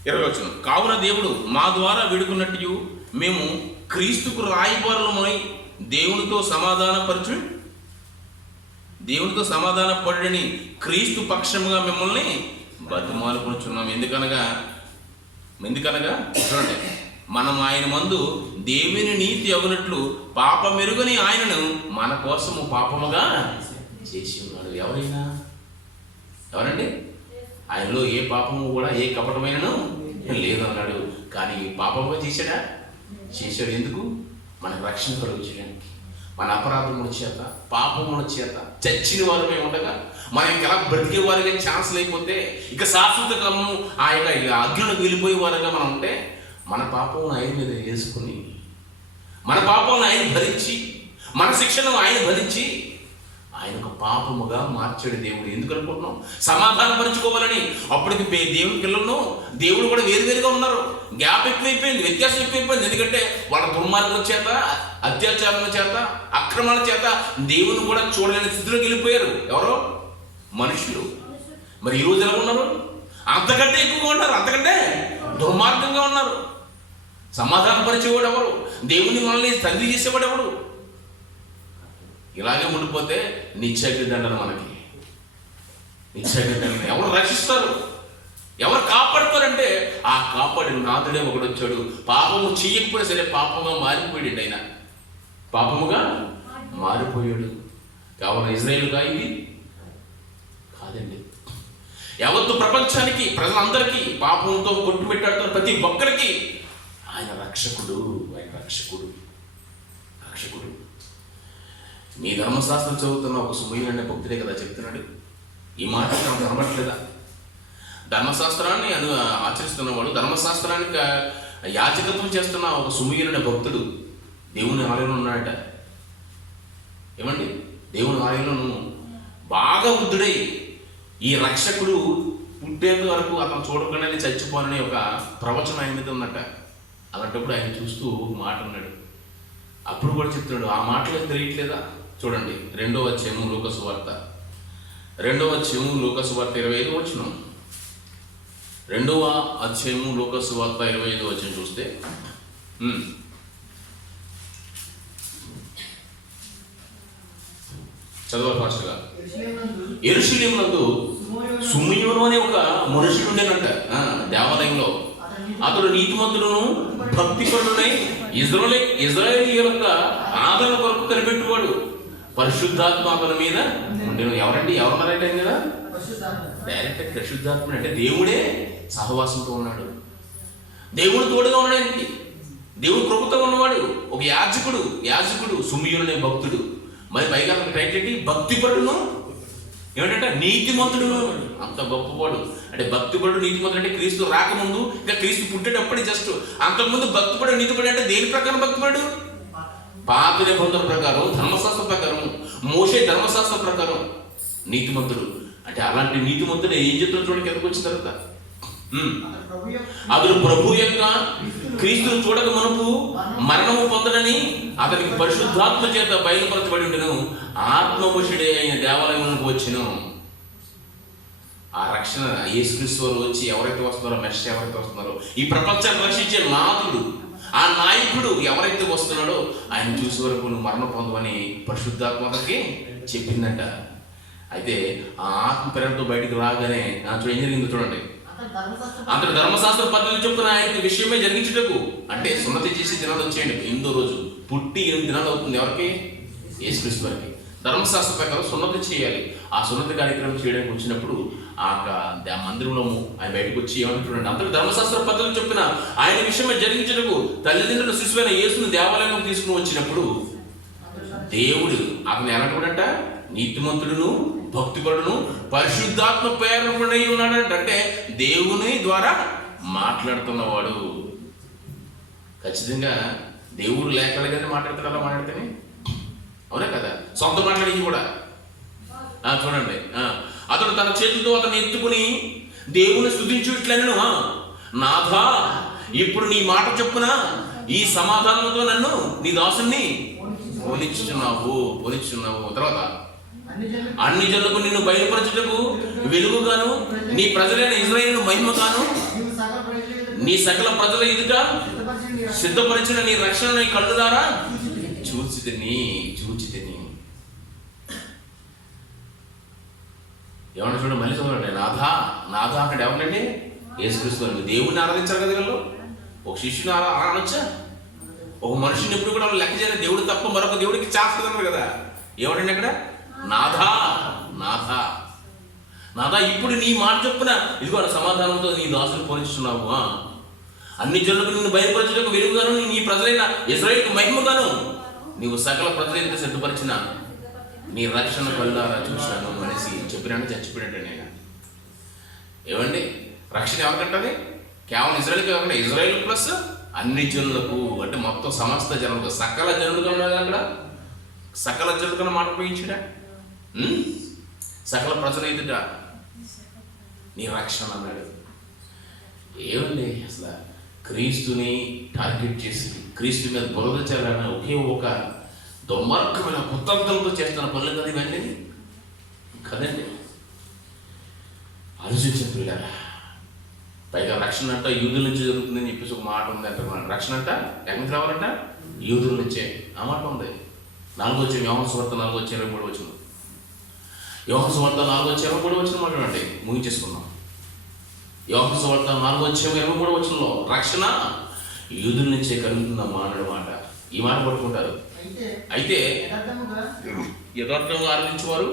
20వ వచనం, కావున దేవుడు మా ద్వారా వేడుకున్నట్టు మేము క్రీస్తుకు రాయబారులమై దేవునితో సమాధాన పడని క్రీస్తు పక్షముగా మిమ్మల్ని బతిమాలుకొనుచున్నాం. ఎందుకనగా చూడండి, మనం ఆయన మందు దేవుని నీతి అగునట్లు పాపమెరుగని ఆయనను మన కోసము పాపముగా చేసి ఉన్నాడు. ఎవరండి? ఆయనలో ఏ పాపము కూడా ఏ కపటమైనను లేదన్నాడు. కానీ పాపముగా చేశాడు. ఎందుకు? మనకు రక్షణ కలుగుచేయడానికి. మన అపరాధముల చేత, పాపముల చేత చచ్చిన వారమే ఉండగా మనం ఇంకెలా బ్రతికే వారిగా ఛాన్స్ లేకపోతే ఇక శాశ్వత కాలము ఆ యొక్క అగ్నిలోకి వెళ్ళిపోయే వారుగా మనం ఉంటే మన పాపమును ఆయన మీద వేసుకుని, మన పాపమును ఆయన భరించి, మన శిక్షను ఆయన భరించి ఆయన ఒక పాపముగా మార్చాడు దేవుడు. ఎందుకు అనుకుంటున్నాం? సమాధానపరుచుకోవాలని. అప్పటికి దేవుడి పిల్లలను దేవుడు కూడా వేరువేరుగా ఉన్నారు. గ్యాప్ ఎక్కువైపోయింది, వ్యత్యాసం ఎక్కువైపోయింది. ఎందుకంటే వాళ్ళ దుర్మార్గం చేత, అత్యాచారాల చేత, అక్రమాల చేత దేవుని కూడా చూడలేని స్థితిలోకి వెళ్ళిపోయారు. ఎవరో? మనుషులు. మరి ఈరోజు ఎలా ఉన్నారు? అంతకంటే ఎక్కువగా ఉన్నారు, అంతకంటే దుర్మార్గంగా ఉన్నారు. సమాధానపరిచేవాడు ఎవరు? దేవుని మనల్ని తండ్రి చేసేవాడు ఎవడు? ఇలాగే ఉండిపోతే నిత్యాగ్ని దండన. మనకి నిత్యాగ్ని దండన. ఎవరు రక్షిస్తారు? ఎవరు కాపాడుతారంటే ఆ కాపాడిన నాథుడే ఒకడు వచ్చాడు. పాపము చేయకపోయినా సరే పాపంగా మారిపోయాడు. ఆయన పాపముగా మారిపోయాడు. కావున ఇజ్రాయేలుగా ఇది కాదండి, యావత్తు ప్రపంచానికి, ప్రజలందరికీ పాపంతో కొట్టుమిట్టాడుతున్న ప్రతి ఒక్కరికి ఆయన రక్షకుడు. మీ ధర్మశాస్త్రం చదువుతున్న ఒక సుమయుడు అనే భక్తుడే కదా చెప్తున్నాడు. ఈ మాట నాకు కనబడట్లేదా? ధర్మశాస్త్రాన్ని ఆచరిస్తున్నవాడు, ధర్మశాస్త్రానికి యాజకత్వం చేస్తున్న ఒక సుమయుడు అనే భక్తుడు దేవుని ఆలయంలో ఉన్నాడట. ఏమండి? దేవుని ఆలయంలో బాగా వృద్ధుడై ఈ రక్షకుడు పుట్టేంత వరకు అతను చూడకుండానే చచ్చిపోనని ఒక ప్రవచనం ఆయన మీద ఉన్నట్ట. అలాంటప్పుడు ఆయన చూస్తూ ఒక మాట అన్నాడు. అప్పుడు కూడా చెప్తున్నాడు. ఆ మాటలు తెలియట్లేదా? చూడండి, 2వ అధ్యాయము లూకాసు వార్త 25వ వచనం. 2వ అధ్యాయము లూకాసు వార్త 25వ వచనం చూస్తే చదవాలి ఫాస్ట్గా. యెరూషలేమునందు సుమయోను అనే ఒక మనుషుడు ఉండేనంట దేవాలయంలో. అతడు నీతిమంతుడును భక్తిపరుడునై ఇజ్రాయేలీయుల యొక్క ఆదరణ కొరకు కనిపెట్టువాడు. పరిశుద్ధాత్మ అతని మీద ఉండేను. ఎవరున్నారంటే కదా డైరెక్ట్ పరిశుద్ధాత్మ అంటే దేవుడే సహవాసంతో ఉన్నాడు. దేవుడు తోడుగా ఉన్నాడు. దేవుడు కృపతో ఉన్నవాడు. ఒక యాజకుడు సుమయోను అనే భక్తుడు. మరి పైగా టైటిల్ ఏంటి? భక్తిపరుడును ఏమిటంటే నీతిమంతుడును. అంత గొప్పవాడు. అంటే భక్తిపరుడు, నీతిమంతుడు అంటే క్రీస్తు రాకముందు, ఇంకా క్రీస్తు పుట్టేటప్పుడు జస్ట్ అంతకుముందు భక్తిపరుడు, నీతిపరుడు అంటే దేని ప్రకారం భక్తిపరుడు? పాత నిబంధన ప్రకారం, ధర్మశాస్త్ర ప్రకారం, మోషే ధర్మశాస్త్ర ప్రకారం నీతిమంతుడు. అంటే అలాంటి నీతిమంతుడు ఏం చెప్తున్నా చూడడానికి ఎందుకు వచ్చిన తర్వాత అతడు ప్రభు యొక్క క్రీస్తును చూడక మనకు మరణము పొందడని అతనికి పరిశుద్ధాత్మ చేత బయలుపరచబడి ఉండెను. ఆత్మవశుడే అయిన దేవాలయంలోకి వచ్చెను. ఆ రక్షణ యేసుక్రీస్తు వారు వచ్చి ఎవరైతే వస్తున్నారో, మెస్సీయా ఎవరైతే వస్తున్నారో, ఈ ప్రపంచాన్ని రక్షించే నాథుడు, ఆ నాయకుడు ఎవరైతే వస్తున్నాడో ఆయన చూసే వరకు నువ్వు మరణం పొందవని పరిశుద్ధాత్మకి చెప్పిందంట. అయితే ఆ ఆత్మ ప్రేరణతో బయటికి రాగానే ఏం జరిగిందో చూడండి. అతడు ధర్మశాస్త్ర పద్ధతులు చెప్తున్న ఆయన విషయమే జరిగించుటకు, అంటే సున్నతి చేసి దినాలు వచ్చేయండి. 8వ రోజు పుట్టి 8 దినాలు అవుతుంది. ఎవరికి? యేసుక్రీస్తు వారికి. ధర్మశాస్త్ర ప్రకారం సున్నతి చేయాలి. ఆ సున్నతి కార్యక్రమం చేయడానికి వచ్చినప్పుడు ఆ మందిరంలో ఆయన బయటకు వచ్చి ఏమని చూడండి. అంతకు ధర్మశాస్త్ర పద్ధతులు చెప్పిన ఆయన విషయమే జరిగించుటకు తల్లిదండ్రులు శిశువైన యేసును దేవాలయంలో తీసుకుని వచ్చినప్పుడు దేవుడు అతను ఎలాంటివాడంట? నీతిమంతుడును భక్తిపరుడును పరిశుద్ధాత్మ ప్రేరణుడై ఉన్నాడంట. అంటే దేవుని ద్వారా మాట్లాడుతున్నవాడు. ఖచ్చితంగా దేవుడు లేఖలుగానే మాట్లాడతాడు. మాట్లాడితేనే అవునా కదా? సొంత మాట్లాడి కూడా చూడండి, అతడు తన చేతులతో అతను ఎత్తుకుని దేవుని స్తుతించుట్లను, నాథా ఇప్పుడు నీ మాట చొప్పున ఈ సమాధానంతో నన్ను నీ దాసుని పోనిచ్చున్నావు. తర్వాత అన్ని జనులకు నిన్ను బయలుపరచుటకు వెలుగుగాను, నీ ప్రజలైన ఇశ్రాయేలు మహిమగాను, నీ సకల ప్రజల ఎదుట సిద్ధపరిచిన నీ రక్షణ నీ కళ్ళు ద్వారా చూచితిని. ఏమన్నా చూడండి, మళ్ళీ చూడండి, నాథా అక్కడ ఎవరినండి? యేసుక్రీస్తు. దేవుడిని ఆరాధించారు కదా వీళ్ళు. ఒక శిష్యుని అనొచ్చా? ఒక మనిషిని ఎప్పుడు కూడా లెక్క చేయని దేవుడు తప్ప మరొక దేవుడికి చేస్తున్నారు కదా. ఏమంటండి అక్కడ? నాథా ఇప్పుడు నీ మాట చొప్పున ఇదిగో సమాధానంతో నీ దాసులు పోనిస్తున్నావు. అన్ని జనులకు నిన్ను బయలుపరచుటకు వెలుగుగాను, నీ ప్రజలైన ఇశ్రాయేలుకు మహిమగాను, నీవు సకల ప్రజలైతే సిద్ధపరిచిన నీ రక్షణ కళ్ళారా చూశాను అనేసి చెప్పినట్టు చచ్చిపోయినట్టు. నేను ఏమండి, రక్షణ ఎవరికంటే కేవలం ఇజ్రాయేల్కి కాకుండా ఇజ్రాయేల్ ప్లస్ అన్ని జనులకు, అంటే మొత్తం సమస్త జనులకు, సకల జనులుగా ఉన్నది. అక్కడ సకల జనులుగా మాట ఉపయోగించడా? సకల ప్రజల ఎదుట నీ రక్షణ అన్నాడు. ఏమండి, అసలు క్రీస్తుని టార్గెట్ చేసి క్రీస్తు మీద బురద చేయాలన్న ఒకే ఒక దుర్మార్గమైన కుతంత్రంతో చేస్తున్న పనులు కదా ఇవన్నీ కదండి. ఆలోచించిన పిల్లరా, పైగా రక్షణ అంట యూదుల నుంచి జరుగుతుందని చెప్పేసి ఒక మాట ఉంది అంటున్నాడు. రక్షణ అంట ఎక్కడి నుంచి రావాలంట? యూదుల నుంచే. ఆ మాట ఉంది. 4 యోహాను సువార్త 4:23 యోహాను సువార్త 4:23 మాట్లాడండి, ముగించేసుకున్నాం. యోహాను సువార్త 4:23 రక్షణ యూదుల నుంచే కలుగుతుందమ్మా అన్నాడు మాట. ఈ మాట పట్టుకుంటారు. అయితే యథార్థంగా ఆరాధించేవారు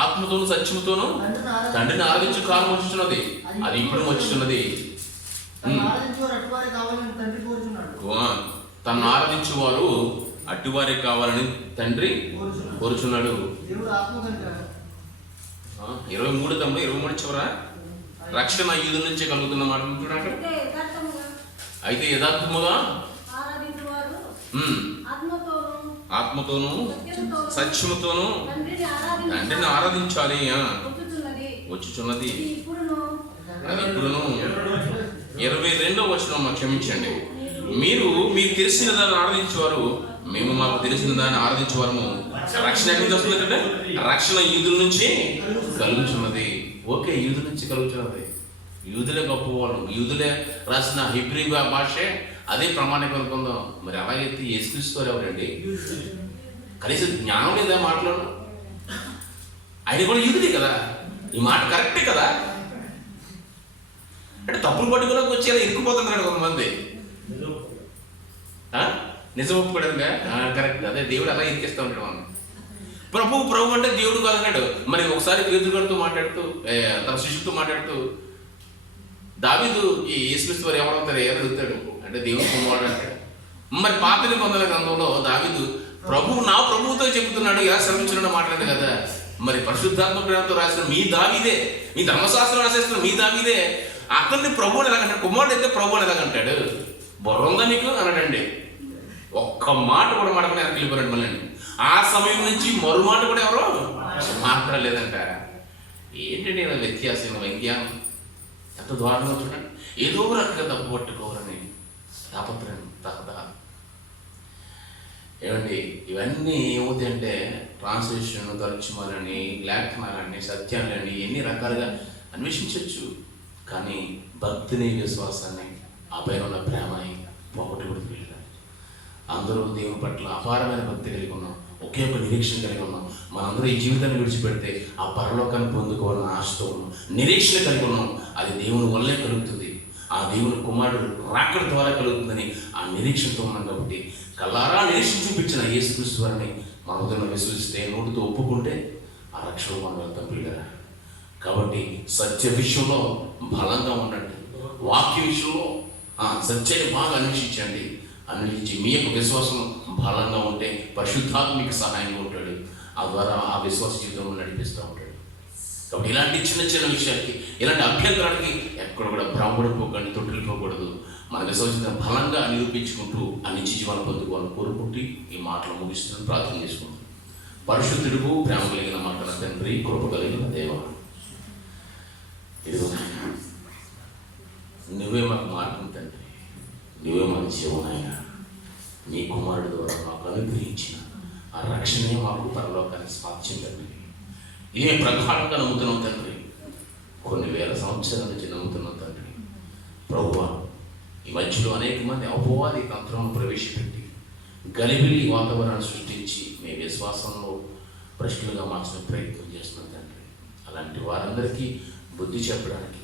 ఆత్మతోను సత్యముతోను తండ్రిని ఆరాధించు కాలం వచ్చుతున్నది, అది ఇప్పుడు వచ్చుతున్నది. తను ఆరాధించేవారు అట్టివారే కావాలని తండ్రి కోరుచున్నాడు. 23 చివర రక్షణ యూదుల నుంచే కలుగుతున్న మాట చూడండి. అయితే యథార్థముగా ఆత్మతోను సత్యముతోను తండ్రిని ఆరాధించాలి వచ్చుచున్నది. అది ఇప్పుడును 22 క్షమించండి. మీరు తెలిసిన దాన్ని ఆరాధించేవారు, మేము మాకు తెలిసిన దాన్ని ఆరాధించేవారము. రక్షణ ఎక్కడి నుంచి వస్తుందంటే రక్షణ యూదుల నుంచి కలుగుచున్నది. ఓకే, యూదుల నుంచి కలుగుతున్నది. యూదులే గొప్పవాళ్ళు, యూదులే రాసిన హిబ్రీ భాషే అదే ప్రమాణిక అనుకుందాం. మరి అలాగైతే యేసుక్రీస్తు ఎవరండి? కనీసం జ్ఞానం లేదా మాట్లాడు? ఆయన కూడా యూదుడే కదా. ఈ మాట కరెక్టే కదా. అంటే తప్పులు పట్టుకులోకి వచ్చి అలా ఇరుక్కుపోతున్నాడు కొంతమంది. నిజం ఒప్పుకోవడంగా కరెక్ట్. అదే దేవుడు అలా ఇరికిస్తూ ఉంటాడు మనం. ప్రభు అంటే దేవుడు కాదన్నాడు. మరి ఒకసారి యూదులతో మాట్లాడుతూ తన శిష్యులతో మాట్లాడుతూ దావీదు ఈ యేసుక్రీస్తు వారు ఎవరవుతారు ఏదో అడుగుతాడు. అంటే దేవుడు కుమారుడు అంటాడు. మరి పాత నిబంధన గ్రంథంలో దావీదు నా ప్రభువుతో చెబుతున్నాడు, ఇలా శ్రమించున్నాడు మాట్లాడు కదా. మరి పరిశుద్ధాత్మ ప్రేమతో రాసిన మీ దావీదే, మీ ధర్మశాస్త్రం రాసేస్తున్న మీ దావీదే అతన్ని ప్రభువుని ఎలాగంటాడు? కుమారుడు అయితే ప్రభువుని ఎలాగంటాడు? బుర్ర ఉందా మీకు అన్నాడండి. ఒక్క మాట కూడా మాట్లాడుకుని వెనక్కి వెళ్ళిపోయాడు మళ్ళీ. ఆ సమయం నుంచి మరో మాట కూడా ఎవరో మాట్లాడలేదంట. ఏంటంటే వ్యత్యాసం, వైద్యం ఎంత ద్వారంగా చూడండి. ఏదో రకంగా తప్పు పట్టుకోవాలని తాపత్రయం తహదా. ఏమండి, ఇవన్నీ ఏమవుతాయంటే ట్రాన్స్లేషన్, తర్జుమాలని, లేఖనాలని, సత్యాలని ఎన్ని రకాలుగా అన్వేషించవచ్చు. కానీ భక్తిని, విశ్వాసాన్ని, ఆ పైన ఉన్న ప్రేమని పోగొట్టుకుంటూ వెళ్ళాలి. అందరూ దేవుని పట్ల అపారమైన భక్తి కలిగి ఉన్నాం, ఒకే ఒక నిరీక్షణ కలిగి ఉన్నాం. మనందరూ ఈ జీవితాన్ని విడిచిపెడితే ఆ పరలోకాన్ని పొందుకోవాలని ఆశతో ఉన్నాం, నిరీక్షణ కలిగి ఉన్నాం. అది దేవుని వల్లే కలుగుతుంది, ఆ దేవుని కుమారుడు రాకడ ద్వారా కలుగుతుందని ఆ నిరీక్షణతో ఉన్నాం. కాబట్టి కల్లారా నిరీక్షణ చూపించిన యేసుక్రీస్తు వారిని మన ఉదయం విశ్వసిస్తే, నోటితో ఒప్పుకుంటే ఆ రక్షణ మనం వెళ్తాం పిల్లరా. కాబట్టి సత్య విషయంలో బలంగా ఉండండి, వాక్య విషయంలో సత్యాన్ని బాగా అన్వేషించండి. అన్వేషించి మీ యొక్క విశ్వాసం బలంగా ఉంటే పరిశుద్ధాత్మ మీకు సహాయంగా ఉంటాడు. ఆ ద్వారా ఆ విశ్వాస జీవితంలో నడిపిస్తూ ఉంటాడు. కాబట్టి ఇలాంటి చిన్న చిన్న విషయాలకి, ఇలాంటి అభ్యంతరాలకి ఎక్కడ కూడా భ్రమపడిపోకండి, తొట్టిల్లిపోకూడదు. మన విశ్వాసం బలంగా నిరూపించుకుంటూ ఆ నిత్య జీవాన్ని పొందుకోవాలని కోరుకుంటూ ఈ మాటలు ముగిస్తున్నాను. ప్రార్థన చేసుకుంటాం. పరిశుద్ధుడు, ప్రేమ కలిగిన మాటల తండ్రి, కృప కలిగిన దేవ, నువ్వే మాకు మార్గం తండ్రి, నువ్వే మన జీవనాయన. నీ కుమారుడు ద్వారా మాకు అనుగ్రహించిన ఆ రక్షణే మాకు పరలోకానికి సాధ్యం తండ్రి. ఇదే ప్రగాఢంగా నమ్ముతున్నాం తండ్రి, కొన్ని వేల సంవత్సరాల నుంచి నమ్ముతున్నాం తండ్రి. ప్రభువా, ఈ మధ్యలో అనేక మంది అపవాది తంత్రాలను ప్రవేశపెట్టి గలిబిలి వాతావరణాన్ని సృష్టించి మీ విశ్వాసంలో ప్రశ్నలుగా మార్చిన ప్రయత్నం చేస్తున్నాం తండ్రి. అలాంటి వారందరికీ బుద్ధి చెప్పడానికి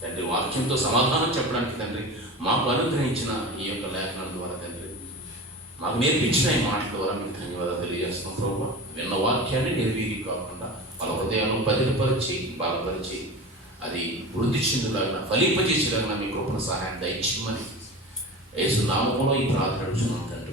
తండ్రి, వాక్యంతో సమాధానం చెప్పడానికి తండ్రి మాకు అనుగ్రహించిన ఈ యొక్క లేఖనాల ద్వారా తండ్రి, మాకు నేర్పించిన ఈ మాటల ద్వారా మీకు ధన్యవాదాలు తెలియజేస్తున్నాం. ప్రభువా, విన్న వాక్యాన్ని నిర్వీర్యం కాకుండా మన హృదయాలను బదిలిపరిచి బలపరిచి అది వృద్ధి చెందులాగా ఫలింపజేసేలాగా మీ కృపణ సహాయం దయచేయమని యేసు నామములో ఈ ప్రార్థన అడుగుతున్నాం తండ్రి.